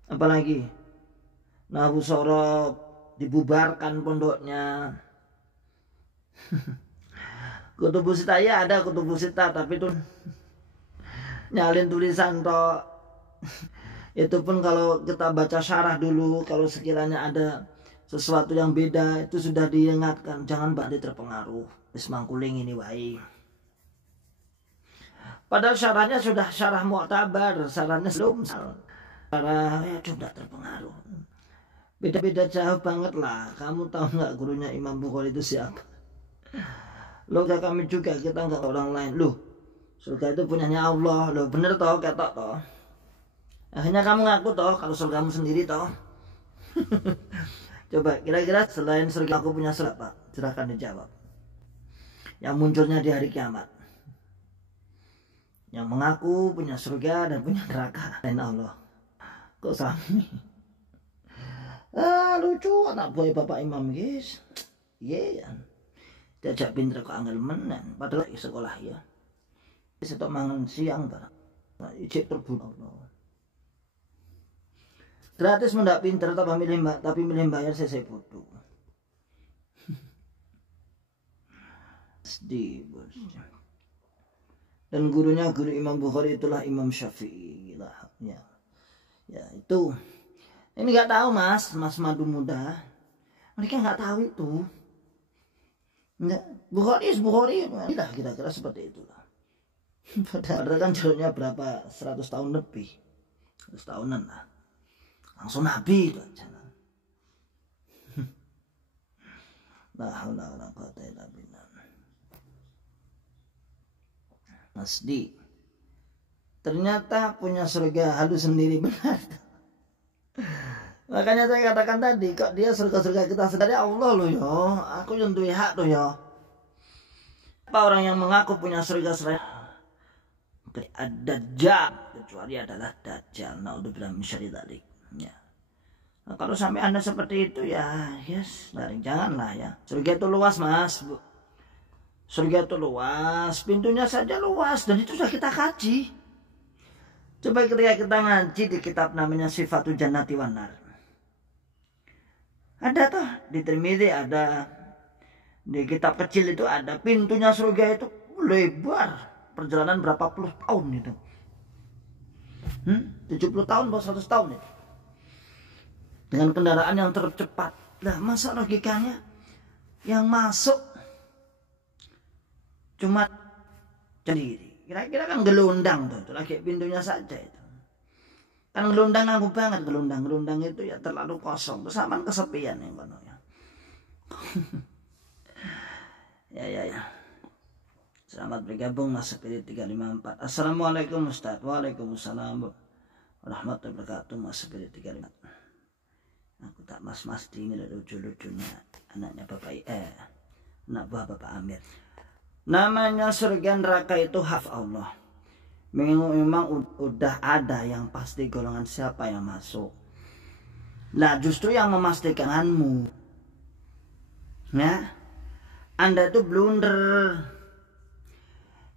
apalagi nahwu sorof dibubarkan pondoknya. Kutubus Sita ya ada Kutubus Sita, tapi tuh nyalin tulisan toh. Itu pun kalau kita baca syarah dulu, kalau sekiranya ada sesuatu yang beda itu sudah diingatkan, jangan banget terpengaruh. Wis mangkuling ini wae. Padahal syarahnya sudah syarah mu'tabar, syarahnya belum syarah ya sudah terpengaruh. Beda-beda jauh banget lah. Kamu tahu nggak gurunya Imam Bukhari itu siapa? Loh kami juga, kita nggak orang lain. Loh surga itu punyanya Allah. Loh bener toh ketok toh. Akhirnya kamu ngaku toh kalau surgamu sendiri toh. Coba kira-kira selain surga aku punya surga Pak? Silahkan dijawab. Yang munculnya di hari kiamat, yang mengaku punya surga dan punya neraka dan Allah. Kok sami? Lucu anak buah bapak imam guys. Iya. Diajak pinter kok angel menen padahal sekolah ya. Setok mangan siang barang. Ijek terbunuh. Gratis mendak pinter tapi milih bayar saya bodoh. Sedih bos. Dan gurunya guru Imam Bukhari itulah Imam Syafi'i lah ya. Ya itu. Ini nggak tahu mas madu muda. Mereka nggak tahu itu. Enggak, Bukhari lah kira-kira seperti itulah. Padahal kan jaraknya berapa 100 tahun lebih, 100 tahunan lah. Langsung Nabi itu aja. La haula wala quwwata illa billah. Masdi ternyata punya surga halus sendiri, benar. Makanya saya katakan tadi, kok dia surga-surga kita sendiri Allah loh yo. Aku yang duwe hak tuh yo. Apa orang yang mengaku punya surga-surga Ad-Dajjal, kecuali adalah Dajjal. Naudzubillah min syarri dzalik. Ya. Nah, kalau sampai Anda seperti itu ya, janganlah ya. Surga itu luas mas, Bu. Surga itu luas, pintunya saja luas dan itu sudah kita kaji. Coba ketika kita ngaji di kitab namanya Sifatul Jannati wan Nar. Ada tuh di Tirmidzi, ada di kitab kecil itu ada pintunya surga itu lebar, perjalanan berapa puluh tahun itu. 70 tahun atau 100 tahun itu. Dengan kendaraan yang tercepat. Lah masa logikanya yang masuk cuma sendiri. Kira-kira kan gelundang tuh, itu lagi pintunya saja itu. Kan gelundang aku banget, gelundang itu ya terlalu kosong, bersamaan kesepian yang kono ya. Ya. Selamat bergabung Mas Spirit 354. Assalamualaikum Ustaz. Waalaikumsalam warahmatullahi wabarakatuh Mas Spirit 354. Aku tak mas di ini lucu-lucunya anaknya anak buah Bapak Amir. Namanya surga neraka itu hak Allah. Memang udah ada yang pasti golongan siapa yang masuk. Nah justru yang memastikanmu, ya, Anda itu blunder.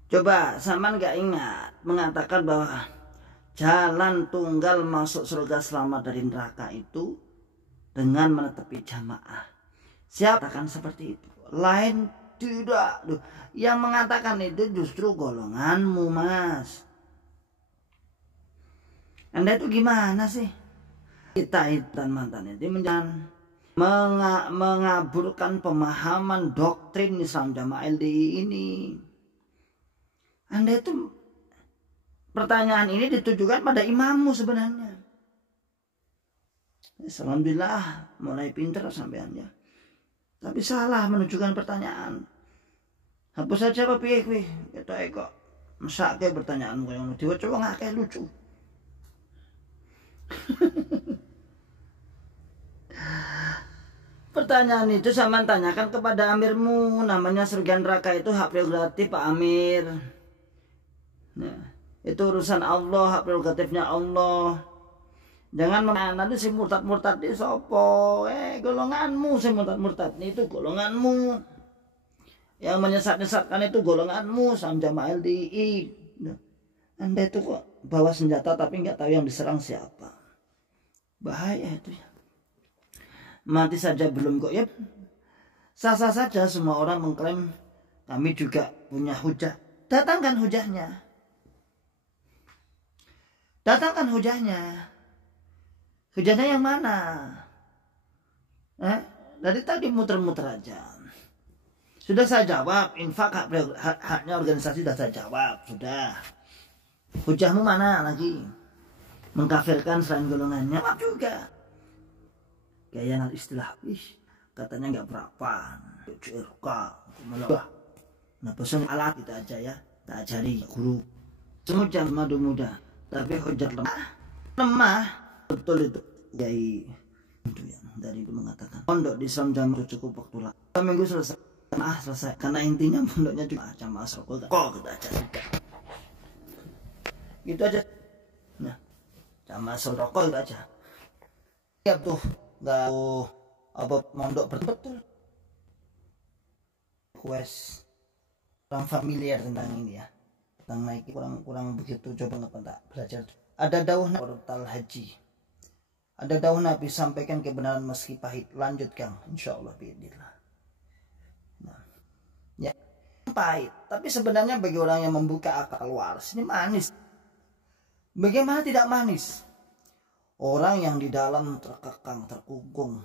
Coba sama nggak ingat mengatakan bahwa jalan tunggal masuk surga selamat dari neraka itu dengan menetepi jamaah. Siapa katakan seperti itu? Lain tidak. Yang mengatakan itu justru golonganmu, Mas. Anda itu gimana sih? Kita dan mantan itu mengaburkan pemahaman doktrin Islam Jamaah LDI ini. Anda itu, pertanyaan ini ditujukan pada imammu sebenarnya. Alhamdulillah mulai pintar sampeannya. Tapi salah menunjukkan pertanyaan. Hapus saja apa piye kuwi? Ketoke kok mesake pertanyaanmu yang diwaca ngakeh lucu. Pertanyaan itu sama tanyakan kepada amirmu. Namanya surga neraka itu hak prerogatif Pak Amir. Nah, itu urusan Allah, hak prerogatifnya Allah. Jangan nanti si murtad-murtad di sopo. Golonganmu si murtad-murtad itu golonganmu. Yang menyesat-nyesatkan itu golonganmu Islam Jamaah LDI. Nah, Anda itu kok bawa senjata tapi nggak tahu yang diserang siapa. Bahaya itu ya. Mati saja belum kok ya. Sah-sah saja semua orang mengklaim kami juga punya hujah. Datangkan hujahnya. Datangkan hujahnya. Hujahnya yang mana? Dari tadi muter-muter aja. Sudah saya jawab. Infak haknya organisasi sudah saya jawab. Sudah. Hujahmu mana lagi? Mengkafirkan selain golongannya. Jawab juga. Gaya istilah, katanya nggak berapa, CRK, malah, nah pesan alat kita aja ya, tak ajari guru, semua madu muda, tapi hujat lemah, betul itu, Kiai itu yang dari itu mengatakan, pondok di Islam Jamaah cukup waktu lah, minggu selesai, selesai, karena intinya pondoknya juga Jamaah Rokok, kok kita aja juga, gitu aja, nah, Jamaah Rokok itu aja, siap tuh. Nggak apa mondok betul quest kurang familiar tentang ini ya, tentang naik kurang begitu, coba nggak tak belajar. Ada dauh portal haji, ada dauh Nabi sampaikan kebenaran meski pahit. Lanjut Kang, insyaallah biidznillah. Nah, ya pahit, tapi sebenarnya bagi orang yang membuka akal waras ini manis. Bagaimana tidak manis? Orang yang di dalam terkekang, terkungkung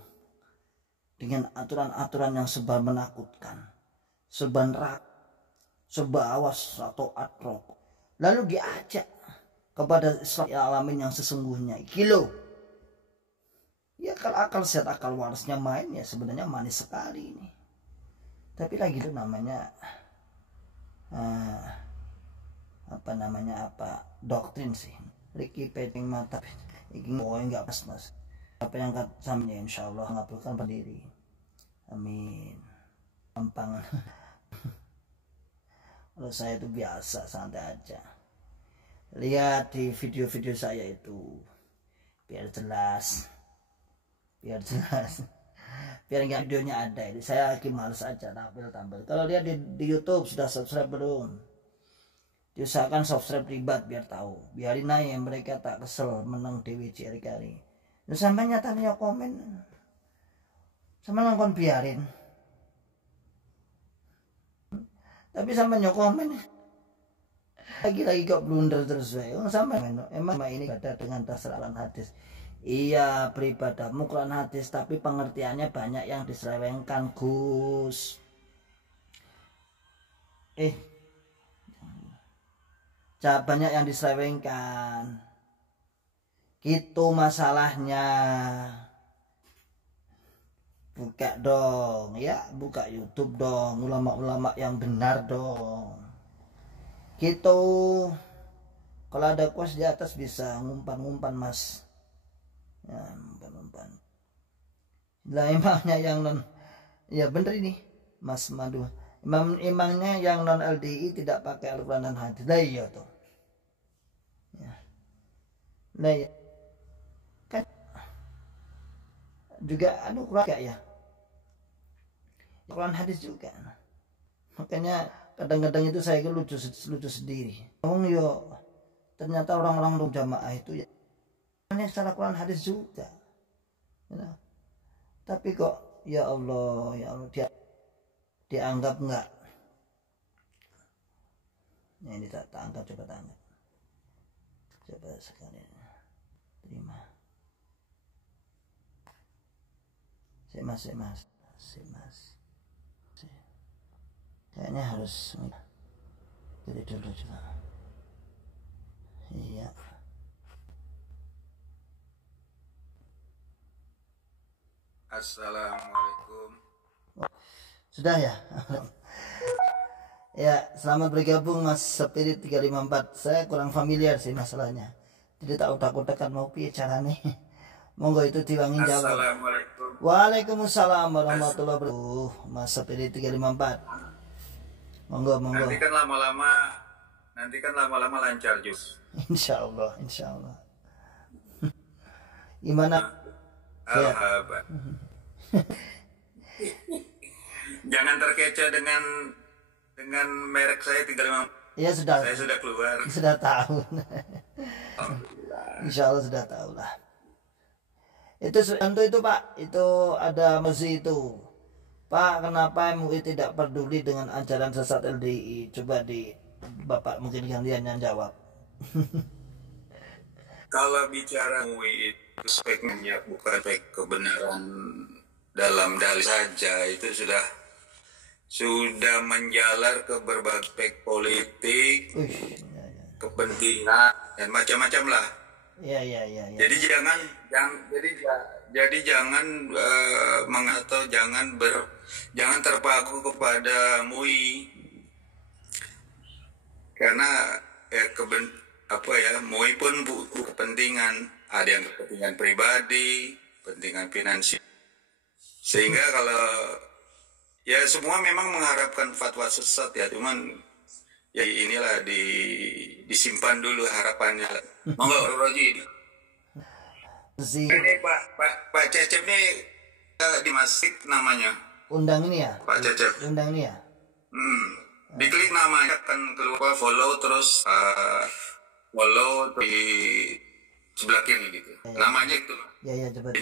dengan aturan-aturan yang serba menakutkan, serba neraka, serba awas atau atrok, lalu diajak kepada Islam alamin yang sesungguhnya. Kilo, ya kalau akal sehat, akal warasnya main ya sebenarnya manis sekali ini. Tapi lagi itu namanya doktrin sih. Ricky peting mata. Ini enggak pas mas. Apa yang katanya insya Allah ngabulkan berdiri. Amin. Gampang. Kalau saya itu biasa, santai aja. Lihat di video-video saya itu, biar jelas, biar nggak videonya ada. Ini saya lagi males aja tampil. Kalau lihat di YouTube sudah subscribe belum? Diusahakan subscribe ribet biar tahu. Biarin aja mereka tak kesel menang DWC kali. Terus sampai nyatanya komen. Sama nongkon biarin. Tapi sampai nyokomen. Lagi kok blunder terus. Sama emang ini ada dengan dasar Quran hadis. Iya beribadahmu Quran hadis. Tapi pengertiannya banyak yang diselewengkan Gus. Banyak yang diselewengkan. Gitu masalahnya. Buka dong ya, buka YouTube dong, ulama-ulama yang benar dong. Gitu. Kalau ada kuas di atas bisa ngumpan-ngumpan mas. Ya ngumpan-ngumpan. Lah emangnya yang ya bener ini Mas Madu. Imam-imamnya yang non LDI tidak pakai Al-Quran dan hadis. Lah iya tuh. Ya. Lah iya. Kan juga Quran ya. Quran hadis juga. Makanya kadang-kadang itu saya lucu sendiri. Yo ternyata orang-orang jamaah itu ya ini secara Quran hadis juga. Ya. Tapi kok ya Allah dia dianggap enggak. Nah, ini tak angkat, coba tak angkat. Coba sekali terima. Mas. Kayaknya harus jadi dulu coba. Iya. Assalamualaikum. Sudah ya? Ya, selamat bergabung Mas Spirit 354. Saya kurang familiar sih masalahnya. Jadi tak utak-utakan mau piye carane. Monggo itu diwangin jawab. Assalamualaikum. Waalaikumsalam warahmatullahi wabarakatuh. Mas Spirit 354. Monggo. Nanti kan lama-lama lancar Jus. Insya Allah. Gimana? Alhamdulillah. Jangan terkecoh dengan merek saya 35. Ya sudah. Saya sudah keluar. Sudah tahu. Alhamdulillah. Insya Allah sudah tahu lah. Itu tentu itu Pak. Itu ada masjid itu. Pak, kenapa MUI tidak peduli dengan ajaran sesat LDI? Coba Bapak mungkin gantian yang jawab. Kalau bicara MUI itu speknya bukan spek kebenaran dalam dalil saja, itu sudah menjalar ke berbagai spek politik, kepentingan dan macam-macam lah. Ya. Jadi jangan terpaku kepada MUI karena MUI pun butuh kepentingan, ada yang kepentingan pribadi, kepentingan finansial, sehingga kalau ya semua memang mengharapkan fatwa sesat ya, cuman ya inilah disimpan dulu harapannya. Monggo Roji. Ini Pak Cecep ini di masjid namanya. Undang ini ya? Pak Cecep. Undang ini ya? Diklik namanya akan keluar follow terus di sebelah kiri gitu. Ya. Namanya itu. Ya coba.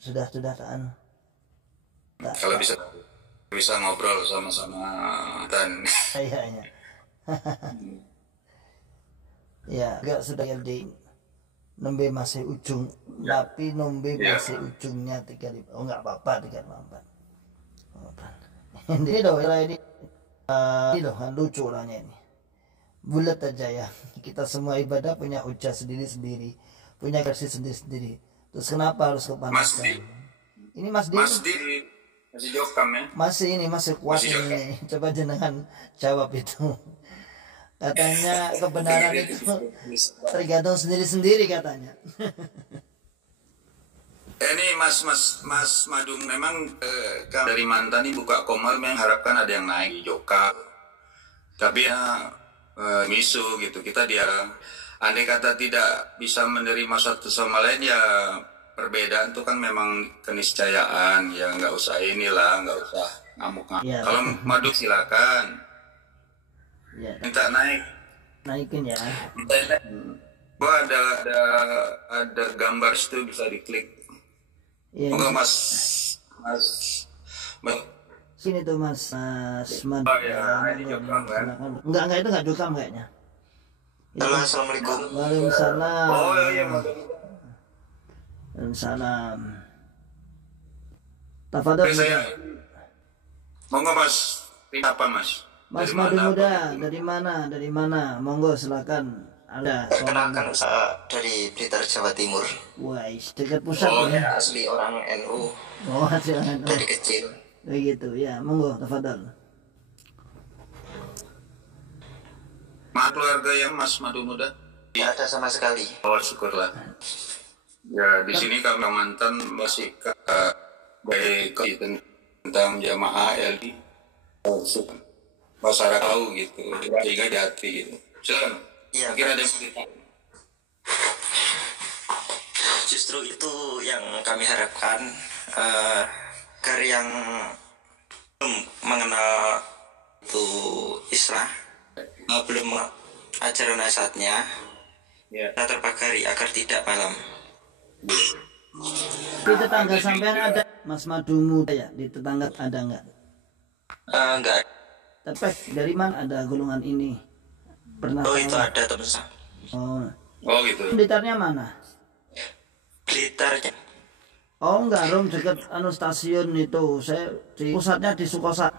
Sudah taan. Kalau bisa ngobrol sama-sama dan Iya. Ya, agak sudah LD. Nombe masih ujung, tapi nombe masih ujungnya 3.000. Oh enggak apa-apa 3.4. Ini lucu orangnya ini. Bulat aja ya. Kita semua ibadah punya hujah sendiri-sendiri, punya versi sendiri-sendiri. Terus kenapa harus kepanaskan? Ini Mas Di masih jokam ya? Masih kuat ini. Coba jenengan jawab itu. Katanya kebenaran itu tergantung sendiri-sendiri katanya. Ini Mas Madung memang dari mantan ini buka komal memang harapkan ada yang naik joka. Tapi ya misu gitu. Kita andai kata tidak bisa menerima satu sama lain ya perbedaan itu kan memang keniscayaan ya, nggak usah nggak usah ngamuk-ngamuk. Ya. Kalau Madung silakan. Ya. Minta naikin ya. Gua ada gambar itu bisa diklik. Ya, Mas sini tuh Mas Mad. Oh ya, ini jokam kan? Enggak itu enggak jokam kayaknya. Halo, assalamualaikum. Waalaikumsalam. Oh iya, Waalaikumsalam. Tafadhol. Monggo Mas, apa Mas? Mas Madu Muda, dari mana? Monggo silakan. Ada. Kenalkan saya dari Blitar Jawa Timur. Wah, dekat pusat ya. Asli orang NU. Oh, asli orang NU. Dari kecil. Begitu ya, monggo tafadhol. Keluarga yang Mas Madu Muda? Tidak ada sama sekali. Oh, syukurlah. Ya, di sini kami mantan masih baik tentang jamaah LD masyarakat tahu gitu sehingga di hati gitu. Silakan. Iya. Mungkin ada yang cerita. Justru itu yang kami harapkan, agar yang belum mengenal itu Islam, belum ajaran nasihatnya, kita terpagari agar tidak malam. Di tetangga sampean ada Mas Madumu ya? Di tetangga ada nggak? Enggak. Tapi dari mana ada golongan ini? Pernah Oh, tahu? itu ada teman saya. Oh gitu. Blitarnya mana? Blitarnya. Oh enggak, Rom dekat stasiun itu. Saya di pusatnya di Sukosa.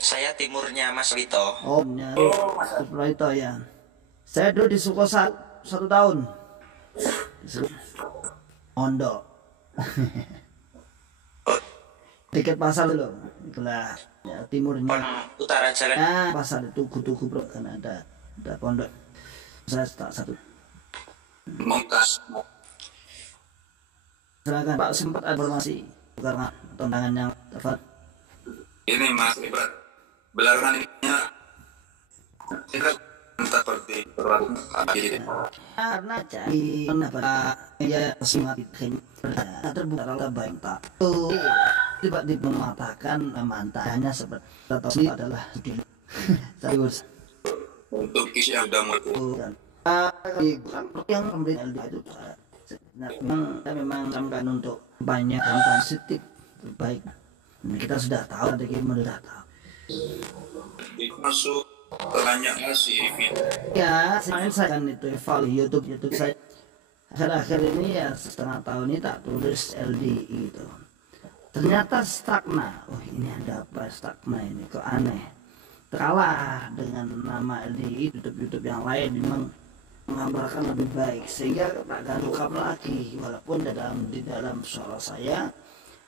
Saya timurnya Mas Wito. Oh, seperti itu ya. Saya dulu di Sukosa 1 tahun. Pondok. Dekat pasar dulu. Itulah ya, timurnya. Utara jalan. Nah, pasar Tugu bro, kan ada pondok. Saya tak satu. Mongkas. Silakan Pak, sempat ada informasi karena tantangan yang tepat. Ini Mas Ibat, belakangan ini kita seperti perang Karena jadi ya semangat terbuka kalau baik tak tiba-tiba mengatakan mantannya seperti atau ini adalah serius untuk kisah yang sudah dan yang pemberian itu memang sampai untuk banyak yang positif terbaik. Kita sudah tahu, ada kita sudah tahu. masuk teranya si Ya, saya kan itu eval YouTube saya. Akhir-akhir ini ya setengah tahun ini tak tulis LDI itu. Ternyata stagna. Oh ini ada apa stagna ini kok aneh. Kalah dengan nama LDI YouTube yang lain memang menggambarkan lebih baik sehingga tak gantung lagi walaupun di dalam suara saya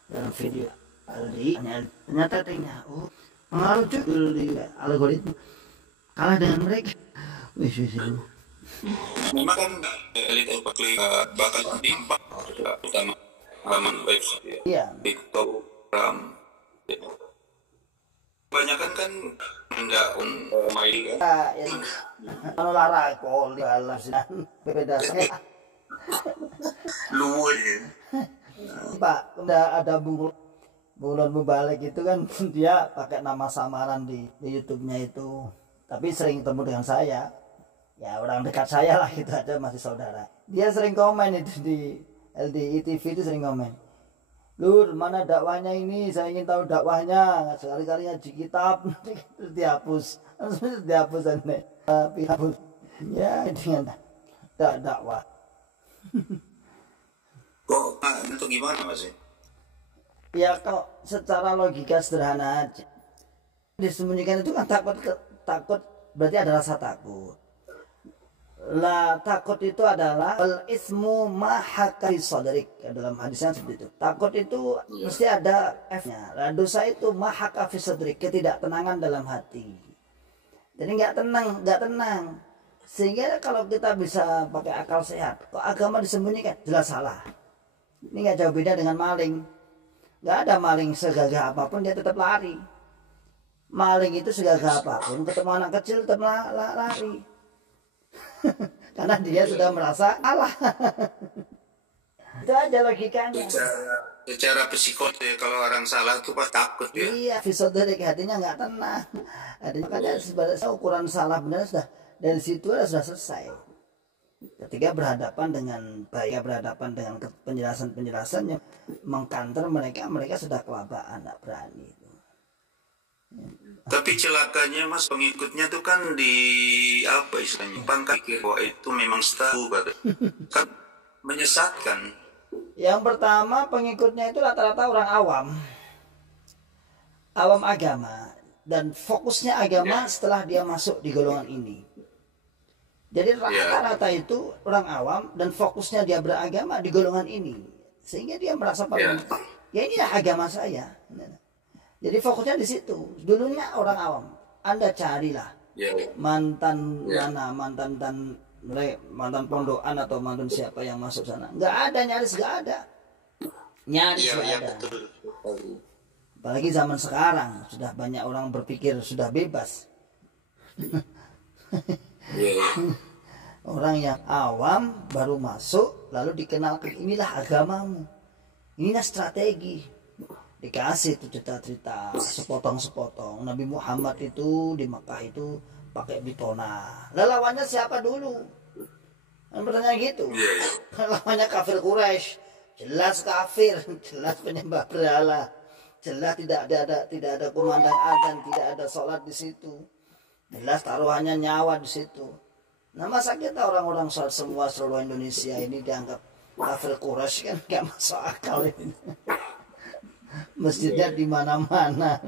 dalam video LDI ternyata pengaruh judul di algoritma kalah dengan mereka. Wih. memang kan elit bakal diimpak utama aman website Iya. TikTok, kebanyakan kan enggak main kan. Kalau lara kol di alas dan beda saya. Luwes Pak, udah ada bulan mubalik itu kan dia pakai nama samaran di YouTube-nya itu. Tapi sering ketemu dengan saya. Ya orang dekat saya lah gitu aja masih saudara. Dia sering komen itu di LDI TV itu sering komen. Lur, mana dakwahnya ini? Saya ingin tahu dakwahnya. Sekali-kali ngaji kitab terus dihapus. Terus dihapus aneh. Dihapus. Ya dengan dakwah. kok itu gimana Mas? Ya kok secara logika sederhana aja. Disembunyikan itu kan takut berarti ada rasa takut. Lah takut itu adalah al ismu mahaka fi sadrik, dalam hadisnya seperti itu. Takut itu mesti ada F-nya. Lah dosa itu mahaka fi sadrik, ketidaktenangan dalam hati. Jadi nggak tenang. Sehingga kalau kita bisa pakai akal sehat, kok agama disembunyikan jelas salah. Ini nggak jauh beda dengan maling. Nggak ada maling segagah apapun dia tetap lari. Maling itu segagah apapun ketemu anak kecil tetap lari. Karena dia sudah merasa kalah. Itu aja logikanya. Secara psikologis kalau orang salah itu pas takut ya. Iya, fisoderik hatinya nggak tenang. Makanya sebenarnya ukuran salah benar sudah dari situ sudah selesai. Ketika berhadapan dengan penjelasan yang mengkanter mereka sudah kelabaan, nggak berani. Tapi celakanya Mas, pengikutnya tuh kan di apa istilahnya pangkat bahwa itu memang setahu kan menyesatkan. Yang pertama pengikutnya itu rata-rata orang awam agama dan fokusnya agama setelah dia masuk di golongan ini. Jadi rata-rata itu orang awam dan fokusnya dia beragama di golongan ini sehingga dia merasa paling ya ini agama saya. Jadi fokusnya di situ. Dulunya orang awam. Anda carilah mantan mana, mantan pondokan atau mantan siapa yang masuk sana. Nggak ada, nyaris nggak ada. nyaris Iya, sudah iya ada. betul. Apalagi zaman sekarang sudah banyak orang berpikir sudah bebas. Iya, iya. Orang yang awam baru masuk lalu dikenalkan inilah agamamu, inilah strategi, dikasih tuh cerita-cerita sepotong-sepotong. Nabi Muhammad itu di Makkah itu pakai bitona. Lawannya siapa dulu? Kan pertanyaan gitu. Iya, iya. Lawannya kafir Quraisy, jelas kafir, jelas penyembah berhala, jelas tidak ada kumandang adzan, tidak ada sholat di situ, jelas taruhannya nyawa di situ. Nah masa kita orang-orang sholat semua seluruh Indonesia ini dianggap kafir Quraisy, kan gak masuk akal ini. Masjidnya di mana-mana.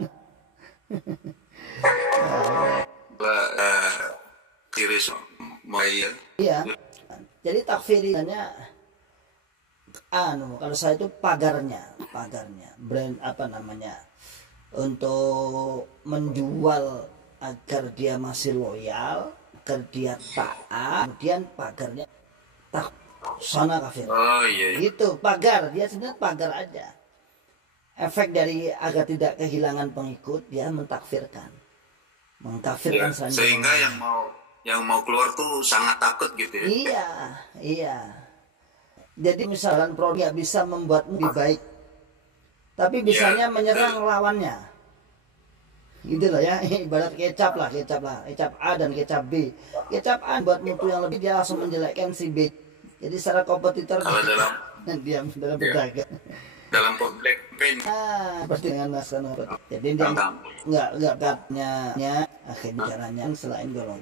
Tiris Maya. Iya. Jadi takfirinya kalau saya itu pagarnya brand apa namanya, untuk menjual agar dia masih loyal, agar dia taat, kemudian pagarnya tak sana kafir. Oh iya, iya. Gitu, pagar, dia sebenarnya pagar aja. Efek dari agar tidak kehilangan pengikut, dia mentakfirkan, mengkafirkan Iya, sehingga yang mau keluar tuh sangat takut gitu ya. Iya. Jadi misalkan produk nggak bisa membuatmu lebih baik, tapi bisanya menyerang lawannya. Gitu loh ya, ibarat kecap A dan kecap B. Kecap A buat mutu yang lebih, dia langsung menjelekkan si B. Jadi secara kompetitor Kalau dia dalam berdagang. dalam black paint. Seperti dengan Mas Kano. Jadi dia nggak katanya akhirnya caranya selain golong.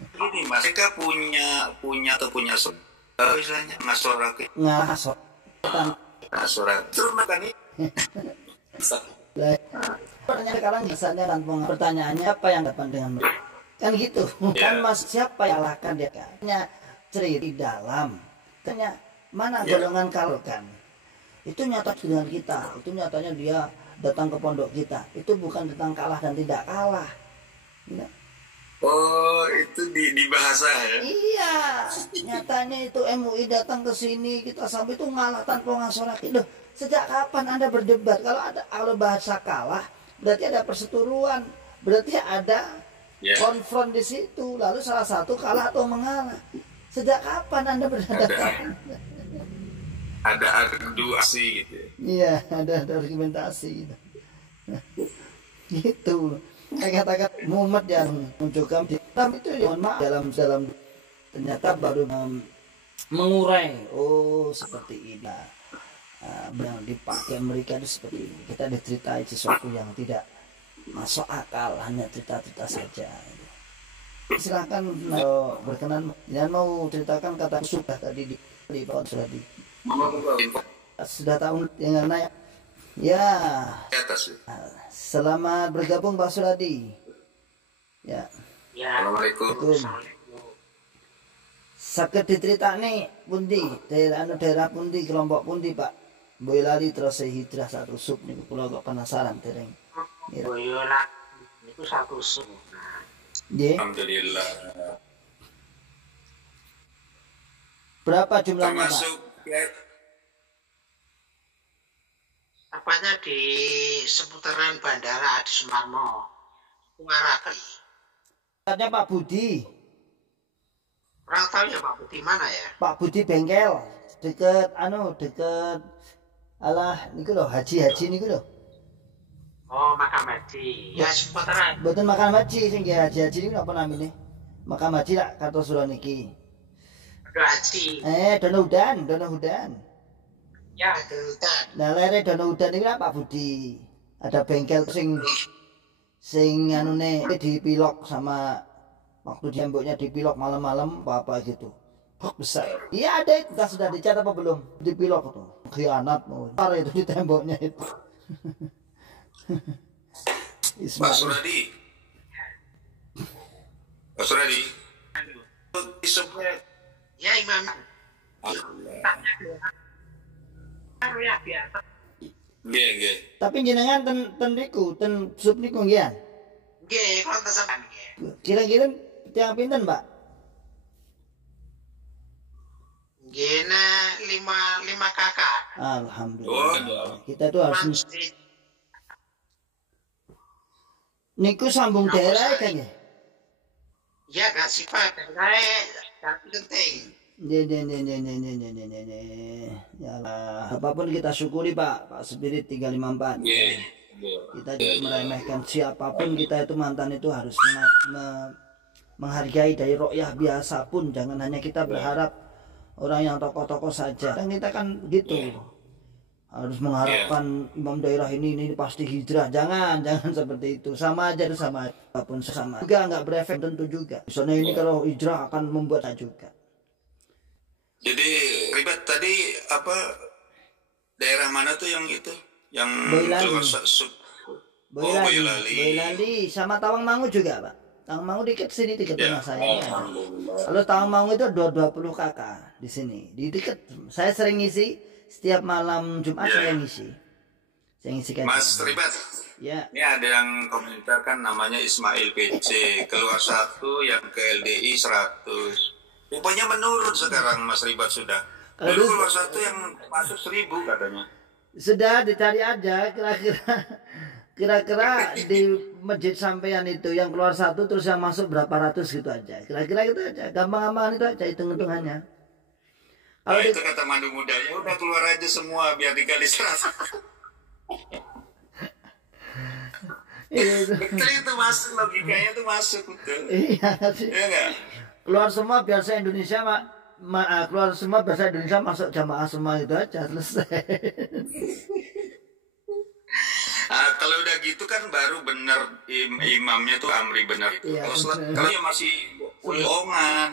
Ini Mas, mereka punya istilahnya ngasorak. Ngasorak. Terus makan ini. Pertanyaan sekarang misalnya pertanyaannya apa yang dapat dengan mereka? Kan gitu. Kan Mas, siapa yang alahkan dia? Tanya cerita di dalam. Tanya mana golongan kalau kan? Itu nyata dengan kita. Itu nyatanya dia datang ke pondok kita. Itu bukan tentang kalah dan tidak kalah. Ya. Oh, itu di bahasa ya? Iya, nyatanya itu MUI datang ke sini, kita sampai itu ngalah tanpa ngasoraki. Loh, sejak kapan Anda berdebat? Kalau bahasa kalah, berarti ada perseteruan, berarti ada konfront di situ. Lalu salah satu kalah atau mengalah. Sejak kapan Anda berhadapan? Ada argumentasi gitu ya? Iya, ada argumentasi gitu. Gitu. Kata-kata Muhammad yang menunjukkan itu mohon maaf dalam ternyata baru mengurai. Oh seperti ini. Yang dipakai mereka itu seperti ini. Kita diceritai sesuatu yang tidak masuk akal, hanya cerita-cerita saja. Silakan berkenan dan mau ceritakan kata sudah tadi di bawah sudah di. Sudah tahu yang naik. Ya. Atas. Selamat bergabung Pak Suradi. Ya. Assalamualaikum. Sakit diceritani pundi daerah pundi kelompok pundi Pak? Boyolali terus hijrah satu sub niku kula kok penasaran dereng. Boyolali niku satu sub. Nggih. Alhamdulillah. Berapa jumlahnya Pak? Termasuk Apanya di seputaran Bandara Adi Sumarmo, Ungarake. Katanya Pak Budi. Orang tahu ya Pak Budi mana ya? Pak Budi bengkel deket niku lho haji niku lho. Oh, Makam Haji. Ya seputaran. Mboten Makam Haji sing haji niku napa namine? Makam Haji lak Kartosuro niki. Dono Haji. Dono Hudan. Ya, Hudan. Nah, lere Dono Hudan iki Pak Budi. Ada bengkel sing anune dipilok sama waktu jemboknya dipilok malam-malam apa gitu. Besar. Iya ada, kita sudah dicat apa belum? Dipilok tuh. Khianat mau. Parah itu di temboknya itu. Pak Suradi. Pak Suradi. Isopnya. Ya Imam. Ya biasa. Nggih. Tapi jenengan ten niku, ten sub niku nggih. Nggih, kula tesepan nggih. Kira-kira tiang pinten, Pak? Gena lima kakak. Alhamdulillah. Kita tuh harus Masih niku sambung daerah kan ya? ya gak sifat naik tapi penting. Ya Allah. Apapun kita syukuri Pak Spirit 354. Kita meremehkan siapapun kita itu mantan itu harus menghargai dari rokyah biasa pun. Jangan hanya kita berharap orang yang tokoh-tokoh saja. Dan kita kan gitu. Harus mengharapkan imam daerah ini pasti hijrah. Jangan seperti itu. Sama aja itu sama. Apapun sama. Juga nggak berefek tentu juga. Misalnya ini kalau hijrah akan membuat saya juga. Jadi ribet tadi apa daerah mana tuh yang itu yang Boyolali. keluar Boyolali sama Tawangmangu juga Pak. Tawangmangu dikit sini dekat rumah saya ini ada. Kalau Tawangmangu itu 20 kakak di sini di dekat. Saya sering ngisi setiap malam Jumat saya ngisi. Saya ngisi kajian. Mas Ribet. Ya. Ini ada yang komentar kan namanya Ismail PC keluar 1 yang ke LDI 100. Rupanya menurun sekarang Mas Ribat sudah. Dulu keluar 1 yang masuk 1000 katanya. Sudah dicari aja kira-kira di masjid sampean itu yang keluar 1 terus yang masuk berapa ratus gitu aja. Kira-kira gitu aja. Gampang-gampang itu aja hitung-hitungannya. Kalau itu kata Mandu Muda, ya udah keluar aja semua biar dikali 100. Betul itu masuk, logikanya tuh masuk betul. Iya sih. Iya nggak? Keluar semua biasa Indonesia keluar semua bahasa Indonesia masuk jamaah semua itu aja selesai. Kalau udah gitu kan baru bener imamnya tuh Amri bener itu. Iya, Kalau ya masih bohongan.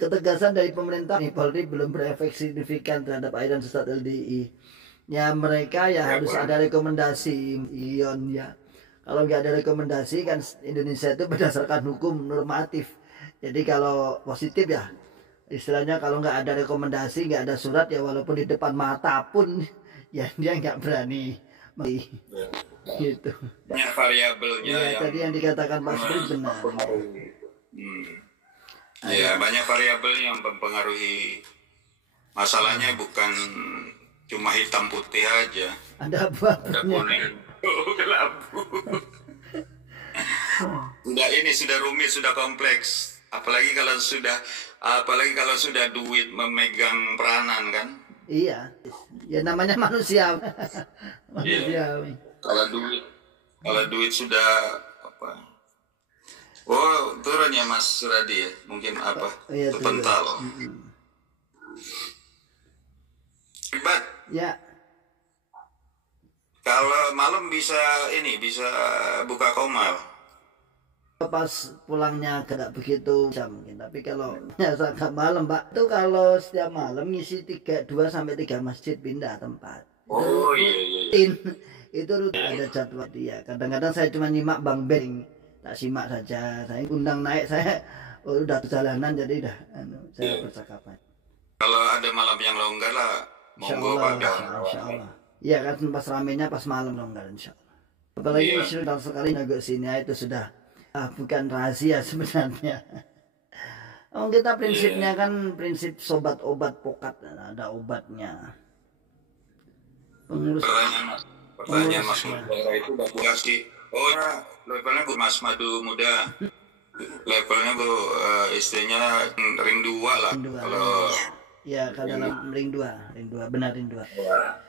Ketegasan dari pemerintah Polri belum berefek signifikan terhadap aliran sesat LDI. Ya mereka ya harus ada rekomendasi Ion ya. Kalau nggak ada rekomendasi kan Indonesia itu berdasarkan hukum normatif. Jadi kalau positif ya istilahnya kalau nggak ada rekomendasi nggak ada surat ya walaupun di depan mata pun ya dia nggak berani gitu. Banyak variabelnya Ya, yang tadi yang dikatakan Pak Suri benar. Ya banyak variabelnya yang mempengaruhi. Masalahnya bukan cuma hitam putih aja. Ada Ada apa-apanya. kuning. Oh, kelabu. Sudah rumit, sudah kompleks. Apalagi kalau sudah duit memegang peranan kan. Iya, ya namanya manusia. Manusiawi. Kalau duit sudah apa? Oh, turun ya Mas Suradi ya. Mungkin apa? Iya, Itu pental. Hebat. Ya, Kalau malam bisa buka komal. pas pulangnya tidak begitu jam mungkin. Tapi kalau ya agak malam Pak, itu kalau setiap malam ngisi 2 sampai 3 masjid pindah tempat. Oh iya. Itu rutin ada jadwal dia. Kadang-kadang saya cuma nyimak Bang Beng, tak simak saja. Saya undang naik saya udah perjalanan jadi udah saya percakapan. Kalau ada malam yang longgar lah, monggo Pak. Insya Allah. Iya kan pas ramenya pas malam longgar insya Allah. Apalagi sudah sekali agak sini itu sudah bukan rahasia sebenarnya. Kita prinsipnya kan prinsip sobat obat pokat ada obatnya. Pengurus. Pertanyaan Mas Muda itu udah sih. Oh ya, levelnya Bu Mas Madu Muda. Levelnya Bu istilahnya ring 2 lah. Kalau ya kalau dalam ring 2 benar ring 2.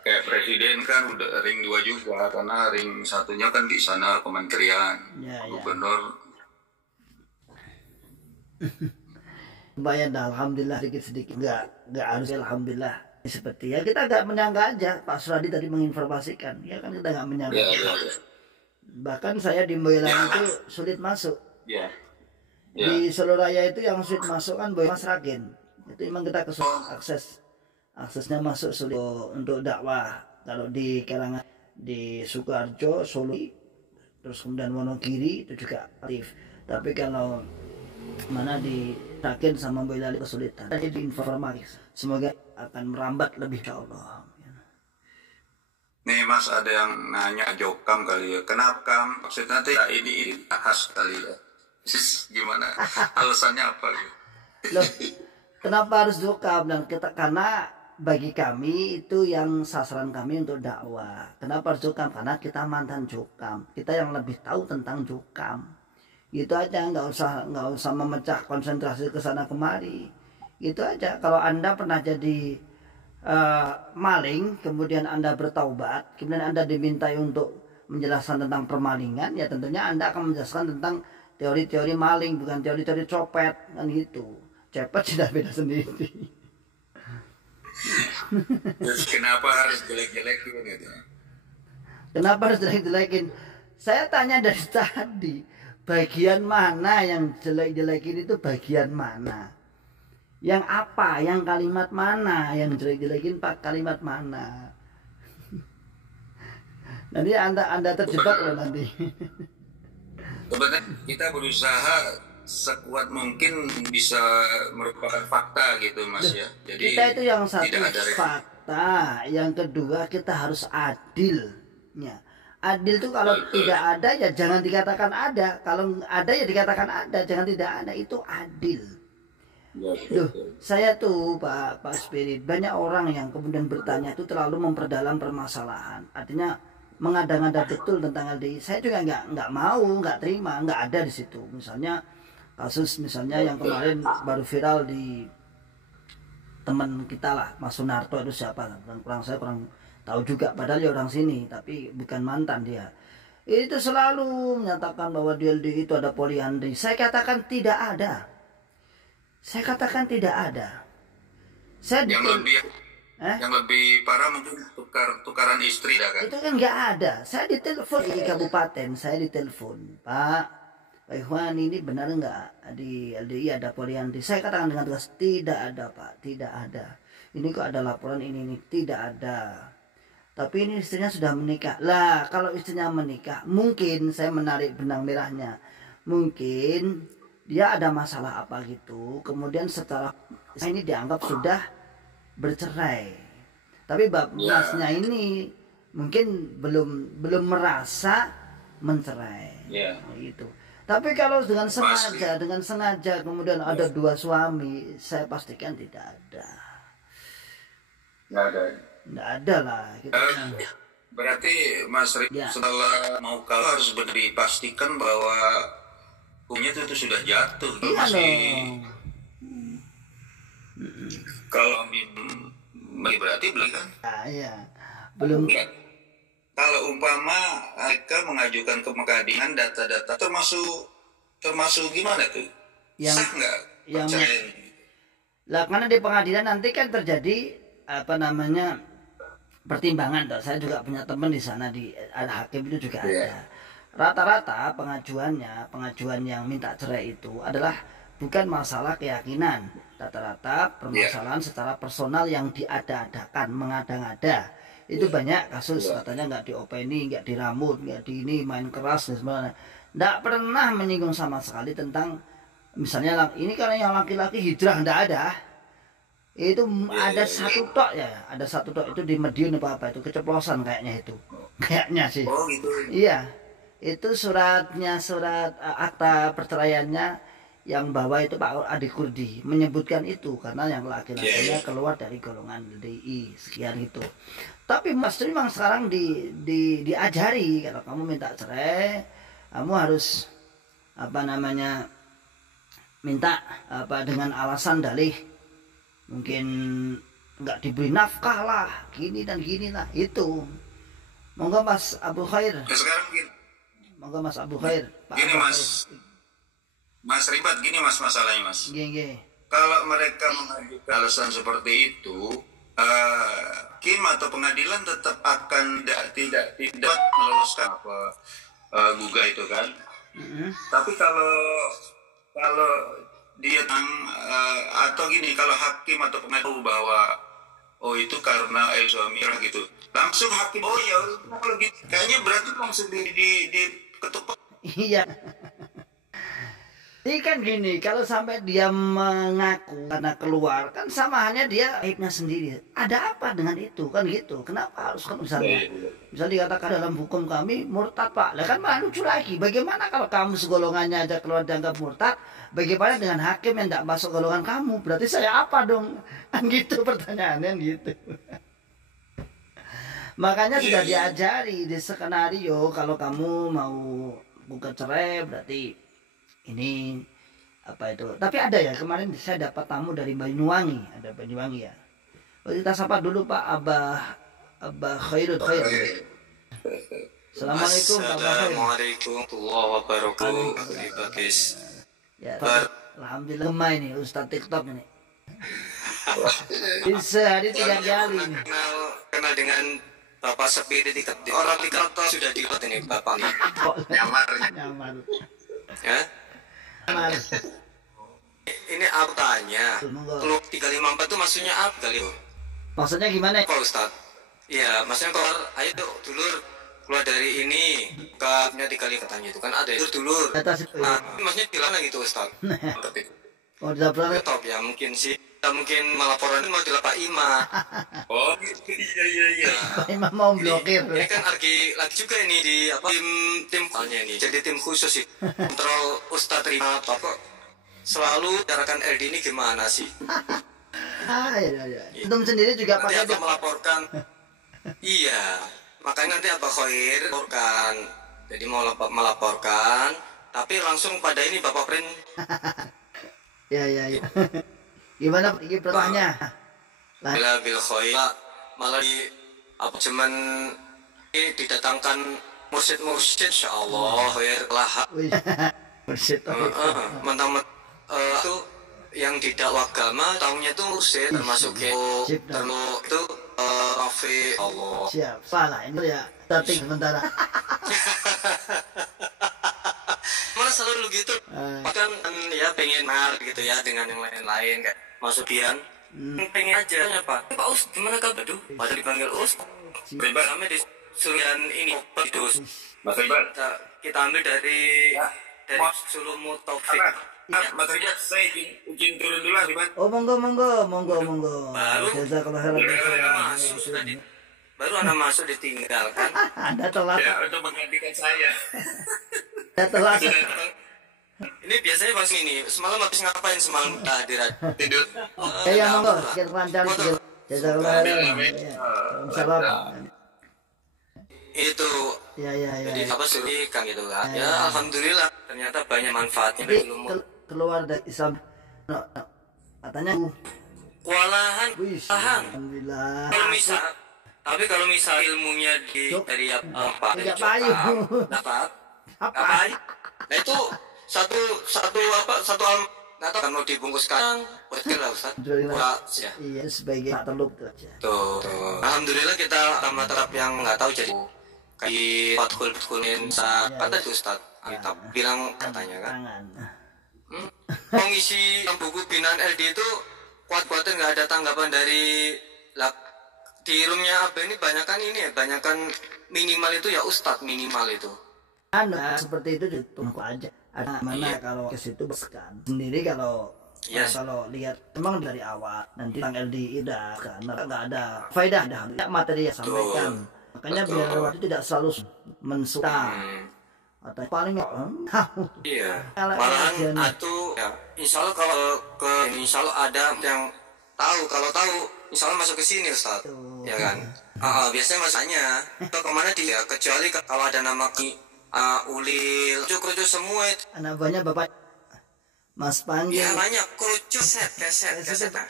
Kayak presiden kan udah ring 2 juga karena ring satunya kan di sana kementerian, gubernur. Lumayan dah, alhamdulillah sedikit nggak harus alhamdulillah seperti ya kita nggak menyangka aja Pak Suradi tadi menginformasikan ya kan kita nggak menyangka. Bahkan saya di Boyolali itu sulit masuk. Di Solo Raya itu yang sulit masuk kan Mas Ragen. Itu memang kita kesulitan aksesnya masuk sulit untuk dakwah. Kalau di kalangan di Sukoharjo, Solo, terus kemudian Wonogiri itu juga aktif. Tapi kalau mana di Ragen sama Boyolali kesulitan. Jadi di informasi semoga akan merambat lebih insya Allah. Nih Mas ada yang nanya Jokam kali ya. Kenapa Kam? Maksudnya nanti ini khas kali ya. Gimana? Alasannya apa gitu? Loh, kenapa harus jokam? Dan kita, karena bagi kami itu yang sasaran kami untuk dakwah. Kenapa harus jokam? Karena kita mantan jokam. Kita yang lebih tahu tentang jokam. Gitu aja, nggak usah memecah konsentrasi ke sana kemari. Gitu aja. Kalau Anda pernah jadi maling, kemudian Anda bertaubat, kemudian Anda dimintai untuk menjelaskan tentang permalingan, ya tentunya Anda akan menjelaskan tentang teori-teori maling, bukan teori-teori copet, kan gitu. Cepet sudah beda sendiri. Terus kenapa harus jelek-jelekin gitu? Kenapa harus jelek-jelekin? Saya tanya dari tadi, bagian mana yang jelek-jelekin itu bagian mana? Yang apa? Yang kalimat mana? Yang jelek-jelekin pak kalimat mana? Nanti anda terjebak loh nanti. Sebenarnya kita berusaha sekuat mungkin bisa merupakan fakta gitu Mas ya. Jadi Kita itu yang satu tidak ada fakta, yang kedua kita harus adil. Ya. Adil itu kalau tidak ada ya jangan dikatakan ada, kalau ada ya dikatakan ada, jangan tidak ada, itu adil. Duh, saya tuh Pak Spirit, banyak orang yang kemudian bertanya itu terlalu memperdalam permasalahan. Artinya mengada-ngada betul tentang LDI. Saya juga nggak mau, nggak terima, nggak ada di situ. Misalnya kasus misalnya yang kemarin baru viral di teman kita lah, Mas Sunarto itu siapa? Saya kurang tahu juga. Padahal dia orang sini, tapi bukan mantan dia. Itu selalu menyatakan bahwa di LDI itu ada poliandri. Saya katakan tidak ada. Saya katakan tidak ada. yang lebih parah mungkin tukaran istri dah kan. Itu kan nggak ada. Saya ditelepon di kabupaten, saya ditelepon, Pak Ikhwan, ini benar nggak di LDI ada poliandri? Saya katakan dengan tegas, tidak ada Pak, tidak ada. Ini kok ada laporan ini tidak ada. Tapi ini istrinya sudah menikah. Lah, kalau istrinya menikah, mungkin saya menarik benang merahnya. Mungkin dia ada masalah apa gitu. Kemudian setelah ini dianggap sudah bercerai. Tapi masnya ini mungkin belum merasa mencerai. Gitu. Tapi kalau dengan sengaja kemudian ada dua suami, saya pastikan tidak ada. Nggak ada lah. Gitu. Berarti Mas Rik setelah mau kalah harus dipastikan bahwa hukumnya itu sudah jatuh. Kalau berarti belum kan? Iya, belum. Kalau umpama mereka mengajukan ke pengadilan data-data termasuk gimana tuh? Sah nggak? Lah karena di pengadilan nanti kan terjadi pertimbangan. Saya juga punya teman di sana, di hakim itu juga ada. Rata-rata pengajuan yang minta cerai itu adalah bukan masalah keyakinan. Rata-rata permasalahan secara personal yang diada-adakan, mengada-ngada. Itu banyak kasus, katanya nggak diopeni, nggak diramut, nggak di ini, main keras dan sebagainya. Nggak pernah menyinggung sama sekali tentang misalnya ini karena yang laki-laki hijrah, nggak ada. Itu ada satu tok ada satu tok itu di Madiun apa itu keceplosan kayaknya sih. Oh gitu. Iya, itu surat akta perceraiannya yang bawa itu Pak Adi Kurdi menyebutkan itu karena yang laki-lakinya keluar dari golongan LDI sekian itu. Tapi Mas memang sekarang diajari kalau kamu minta cerai, kamu harus minta dengan alasan dalih mungkin nggak diberi nafkah lah, gini dan gini lah itu. Monggo Mas Abu Khair. Sekarang gini. Monggo Mas Abu Khair. Pak Gini Abu Mas Ribat, gini Mas masalahnya Mas. Kalau mereka mengajukan alasan seperti itu, hakim atau pengadilan tetap akan tidak meloloskan gugah itu kan. Tapi kalau dia atau gini, kalau hakim atau pengadilan bahwa itu karena suami gitu, langsung hakim kalau gitu kayaknya berarti langsung diketuk. Iya. Ini kan gini, kalau sampai dia mengaku karena keluar, kan sama halnya dia aibnya sendiri. Ada apa dengan itu? Kan gitu. Kenapa harus kan misalnya dikatakan dalam hukum kami murtad Pak. Lah kan malah lucu lagi. Bagaimana kalau kamu segolongannya aja keluar dianggap murtad? Bagaimana dengan hakim yang tidak masuk golongan kamu? Berarti saya apa dong? Kan gitu pertanyaannya gitu. Makanya sudah diajari di skenario kalau kamu mau buka cerai berarti ini apa itu, tapi ada ya kemarin saya dapat tamu dari Banyuwangi, ada Banyuwangi ya. Kita sapa dulu Pak Abah Khairul Khair. Assalamualaikum Pak Abah Khair. Assalamualaikum warahmatullahi wabarakatuh. Ya, alhamdulillah gemai nih Ustaz TikTok ini. Bisa hari 3 kali nih. Kenal dengan Bapak Sepi di TikTok. Orang TikTok sudah dibuat ini Bapak nih. Nyaman. Ya. Ini aku tanya, kalau 354 itu maksudnya apa kali? Maksudnya gimana? Pak Ustad? Iya, maksudnya kalau ayo dulur keluar dari ini kapnya 3 katanya itu kan ada dulur. Nah, maksudnya gimana gitu Ustad? Oh, tidak pernah. Top ya mungkin sih. Mungkin melaporan mau dilapor Ima. Oh, iya. Pak Imam mau blokir. Ini kan lagi juga ini di apa tim halnya ini. Jadi tim khusus sih. Kontrol Ustadz Rima apa kok selalu carakan LD ini gimana sih? Iya. Antum sendiri juga Nanti pakai apa melaporkan? Iya. Makanya nanti apa Khair melaporkan. Jadi mau melaporkan, tapi langsung pada ini Bapak Prin. Iya. Gimana ini pertanyaannya? Bila bil Khair malah di apa cuman ini didatangkan mursyid insyaallah Khair lah. Mursyid. Mentang itu yang tidak agama tahunya itu mursyid termasuk termasuk itu Rafi Allah. Siap. Salah ini ya. Tatik sementara. Mana selalu gitu. Bahkan ya pengen mal gitu ya dengan yang lain-lain kayak Mas Subian. Pengen aja apa? Pak Us gimana kabar? Aduh, pada dipanggil Us. Bebas kami di Sulian ini itu. Mas Iqbal. Kita ambil dari Sulumu Taufik. Mas Iqbal, saya izin turun dulu Iqbal. Oh, monggo. Baru Jazakallah khairan. Baru anak masuk ditinggalkan. Anda telat. Ya, untuk menggantikan saya. Anda telat. Ini biasanya Bang ini semalam habis ngapain semalam tadi Tidur. Ya monggo, sekian lancar. Jazakallah khairan. Salam. Itu Ya. jadi apa sih kan gitu kan. Ya alhamdulillah ternyata banyak manfaatnya Jadi belum keluar dari Islam. Katanya kewalahan. Alhamdulillah. Tapi kalau misal ilmunya dari apa? Tidak payung. Dapat. Apa? Nah itu satu nggak tahu kan mau dibungkus kacang, buatkan lah Ustaz. Ya. Iya, sebagai teluk itu aja. Tuh. Alhamdulillah kita sama terap yang nggak tahu jadi kayak patkulin kata itu Ustaz. Kita bilang katanya kan. Mau ngisi yang buku binaan LD itu kuat-kuatin nggak ada tanggapan dari di roomnya Abah ini banyakan minimal itu ya Ustadz minimal itu. Seperti itu ditunggu aja. Ada mana kalau ke situ bersekan sendiri kalau kalau lihat memang dari awal nanti tentang LDI dah karena nggak ada faedah dah materi yang sampaikan. Makanya biar waktu tidak selalu mensuta atau paling iya. Malahan atau ya, insya Allah kalau ada yang kalau tahu insya Allah masuk ke sini Ustaz. Ya kan. Biasanya masanya atau kemana dia kecuali kalau ada nama Ulil, kerucut semua itu. Anak banyak Bapak Mas Panggi. Ya banyak kerucut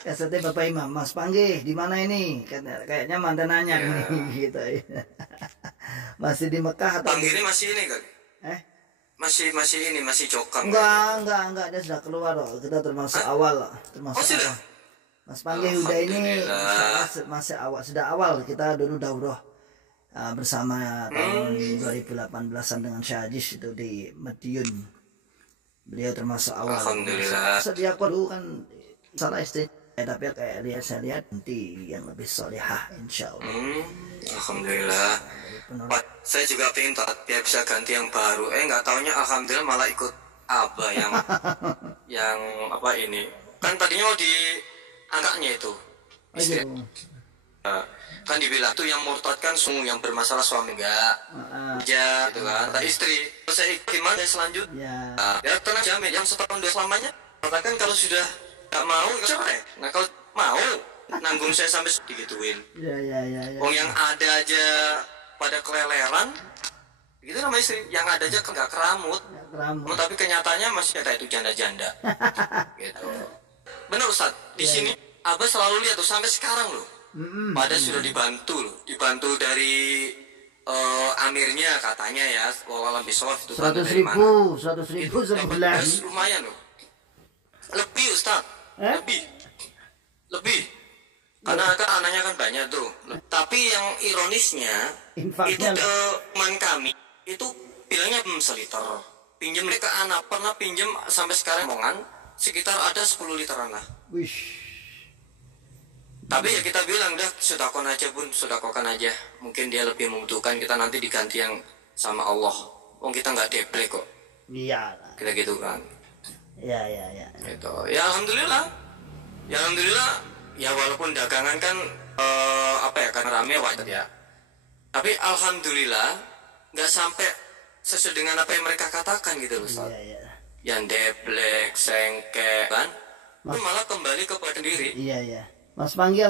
kasetnya Bapak Imam. Mas Panggi di mana ini? Kayaknya mantan nanya nih gitu. Masih di Mekah atau? Panggi ini masih ini kan? Masih cokang. Enggak, dia sudah keluar loh. Kita termasuk awal loh. Sudah. Mas Panggi Huda ini masih sudah awal kita dulu daurah bersama tahun 2018an dengan Syajis itu di Madiun. Beliau termasuk awal. Alhamdulillah. Sedia dulu kan salah istri, tapi kayak saya lihat nanti yang lebih solehah insya Allah. Alhamdulillah. Saya juga pengen biar bisa ganti yang baru. Nggak taunya alhamdulillah malah ikut Abah yang apa ini kan tadinya mau diangkatnya itu istri. Aduh. Kan dibilang tuh yang murtad kan yang bermasalah suami enggak aja gitu kan kata istri saya gimana selanjutnya ya tenang jamin yang setahun dua selamanya katakan kalau sudah nggak mau cerai. Nah kalau mau nanggung saya sampai digituin. Ya. Wong yang ada aja pada keleleran gitu nama istri yang ada aja nggak keramut. Tapi kenyataannya masih ada itu janda-janda gitu. Benar Ustaz di sini Abah selalu lihat tuh sampai sekarang loh. Pada sudah dibantu dari amirnya katanya ya, wallahualam bisawab itu 100.000 sebulan. Lumayan loh. Lebih Ustaz, lebih. Karena kan anaknya kan banyak tuh. Tapi yang ironisnya Infaknya itu teman kami itu bilangnya seliter. Pinjam mereka anak pernah pinjam sampai sekarang omongan sekitar ada 10 literan lah. Wish. Tapi ya kita bilang udah sedekahkan aja. Mungkin dia lebih membutuhkan kita nanti diganti yang sama Allah. Wong kita nggak deplek kok. Iya. Kita gitu kan. Ya. Gitu. Ya alhamdulillah. Ya walaupun dagangan kan karena rame wajar ya. Tapi alhamdulillah nggak sampai sesuai dengan apa yang mereka katakan gitu loh Ustaz. Iya. Yang deplek, sengke kan. Itu malah kembali kepada diri. Iya. Mas panggil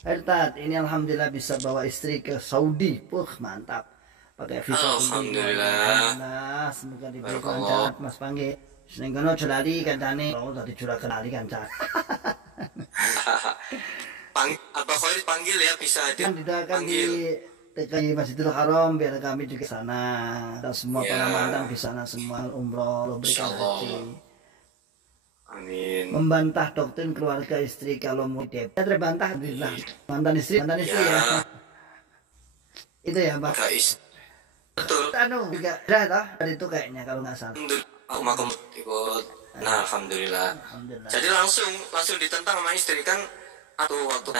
Tat, ini alhamdulillah bisa bawa istri ke Saudi. Mantap. Pakai visa alhamdulillah. Semoga diberi lancar Mas panggil. Seneng kono celali kancane. Oh tadi curah kenali kancak. Abah Khair panggil ya bisa hadir. Kan didoakan di Masjidil Haram biar kami juga sana. Dan semua para mantan di sana semua umroh berikan haji. Amin. Membantah doktrin keluarga istri kalau mau dep. Terbantah mantan istri ya. Itu ya Pak. Betul. Juga ada dari itu kayaknya kalau nggak salah. Aku mau ikut. Nah alhamdulillah. Jadi langsung ditentang sama istri kan. Atau waktu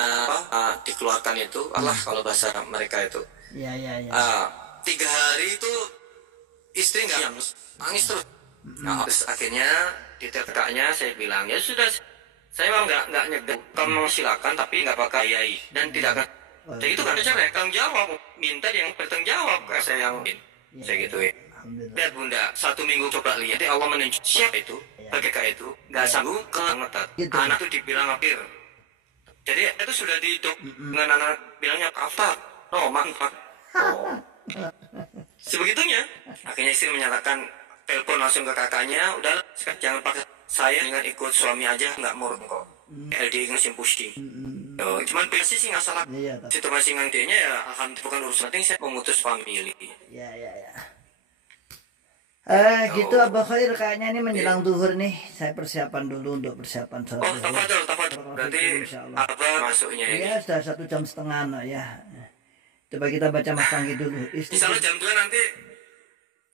dikeluarkan itu Allah kalau bahasa mereka itu. Iya. 3 hari itu istri nggak nangis terus. Nah, terus akhirnya di kakaknya saya bilang ya sudah saya memang nggak nyegah kamu silakan tapi nggak pakai yai dan tidak akan saya itu kan cara tanggung jawab minta yang bertanggung jawab saya yang saya gitu ya. Lihat bunda 1 minggu coba lihat Allah menunjuk siapa itu pakai kayak itu nggak sanggup ngetat anak tuh dibilang apir jadi itu sudah didok dengan anak bilangnya kaftar mantap sebegitunya akhirnya istri menyatakan telepon langsung ke kakaknya udah jangan pakai saya dengan ikut suami aja nggak murung kok LDI masih pusing cuman pasti sih nggak salah situ masih ngantinya ya alhamdulillah bukan urusan penting saya memutus family ya gitu Abah Khair kayaknya ini menjelang duhur nih saya persiapan dulu untuk persiapan sholat tafadhol berarti Abah masuknya ini ya sudah 1,5 jam ya coba kita baca Mas Panggi dulu misalnya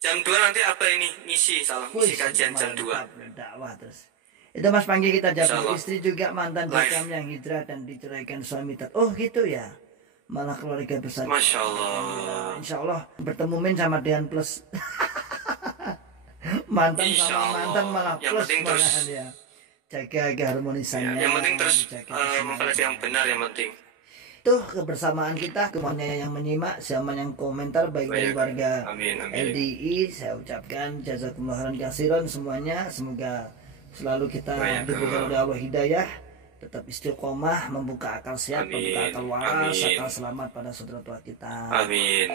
jam 2 nanti apa ini ngisi kajian jam 2 dakwah terus itu Mas Panggi kita jawab istri juga mantan jakam yang hijrah dan diceraikan suami gitu ya malah keluarga besar Masya Allah Insya Allah bertemu sama Dean plus mantan sama mantan malah plus malahan ya jaga keharmonisannya yang penting terus mempelajari yang benar yang penting tuh kebersamaan kita semuanya yang menyimak sama yang komentar baik dari warga LDI saya ucapkan jazakumullah khairan katsiran semuanya semoga selalu kita diberikan oleh Allah hidayah tetap istiqomah membuka akal sehat membuka akal waras akal selamat pada saudara tua kita amin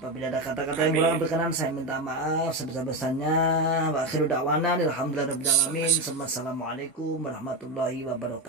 apabila ada kata-kata yang kurang berkenan saya minta maaf sebesar-besarnya wa akhiru da'wana alhamdulillahirabbil alamin assalamualaikum warahmatullahi wabarakatuh.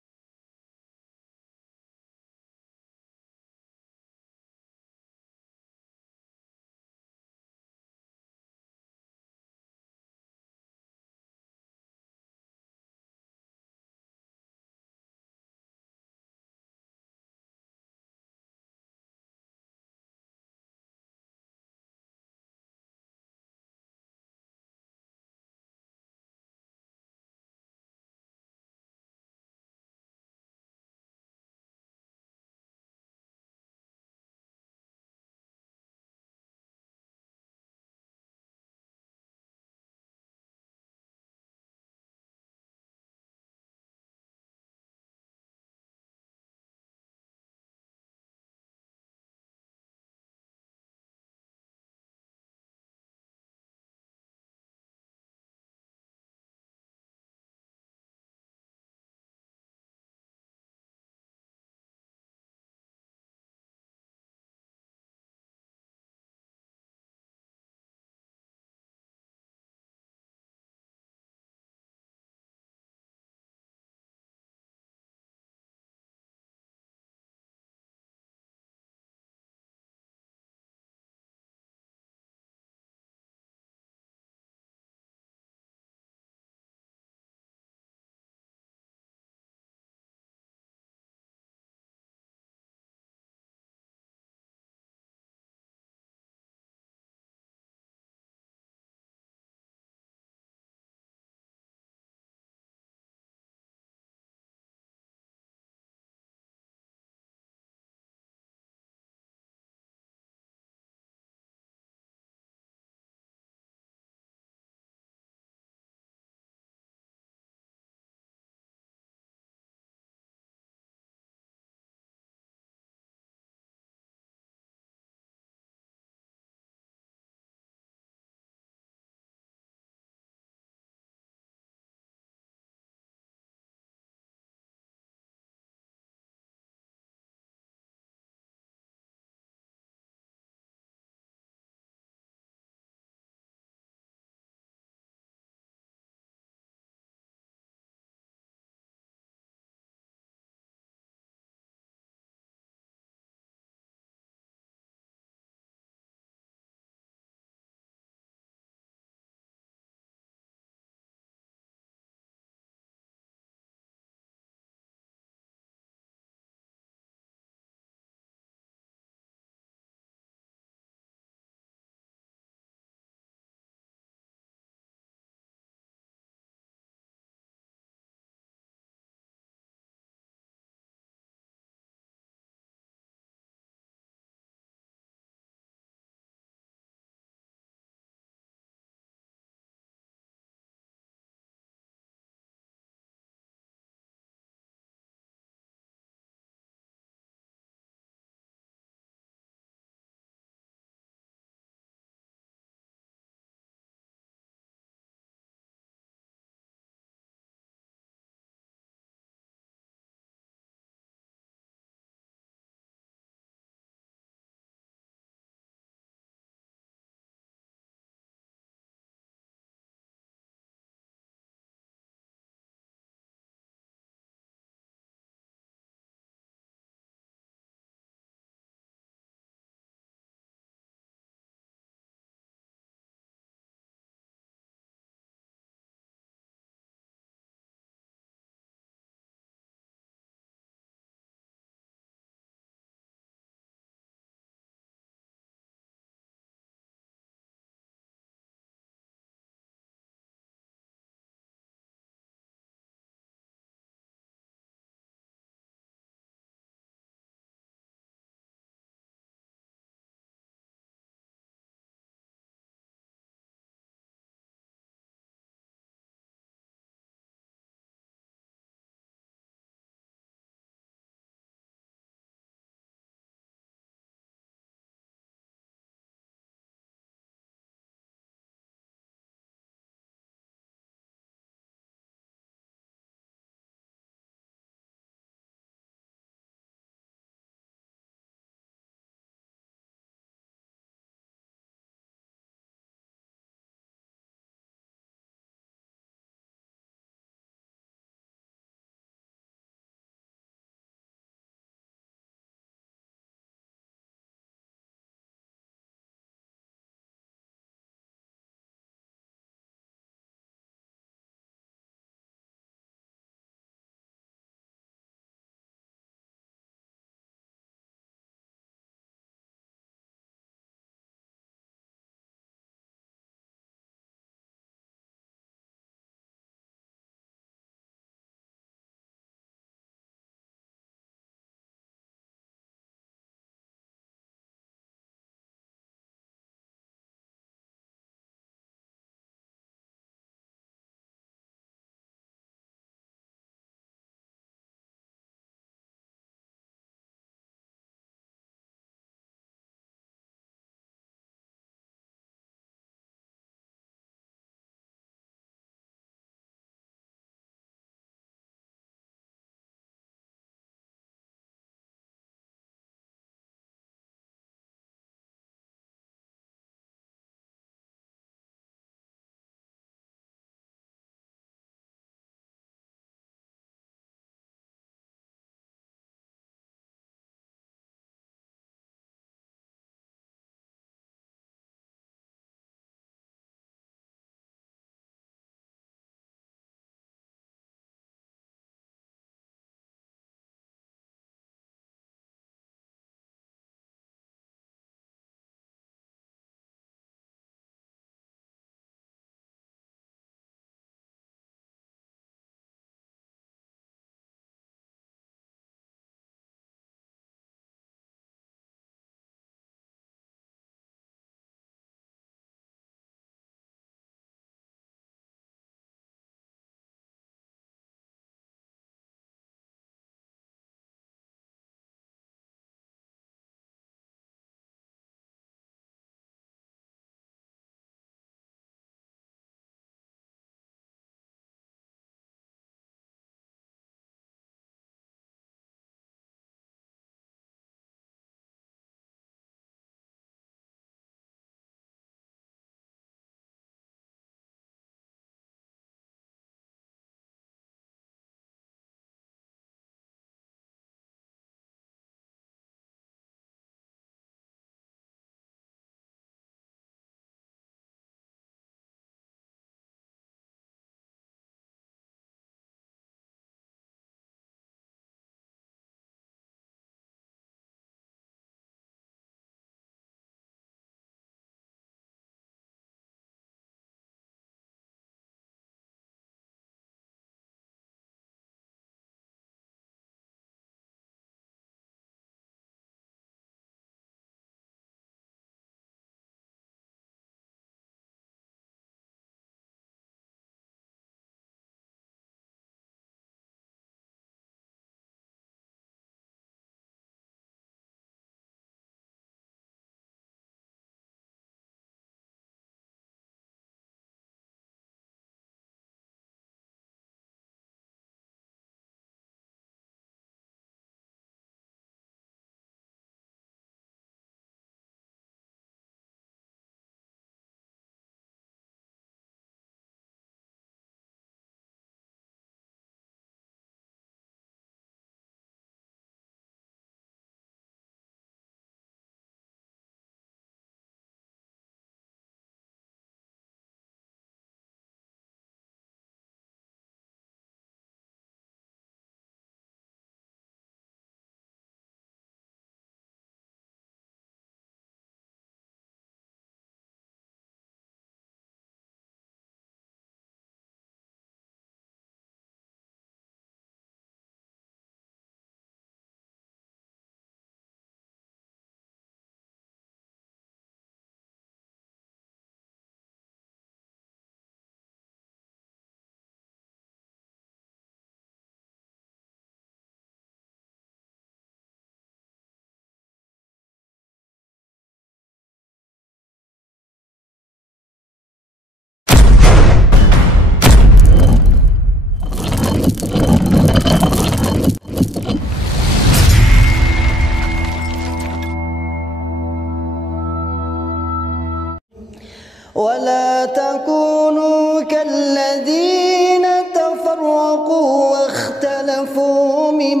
ولا تكونوا كالذين تفرقوا واختلفوا من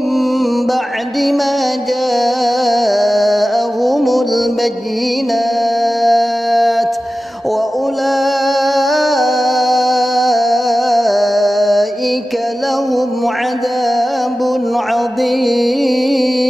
بعد ما جاءهم البينات وأولئك لهم عذاب عظيم.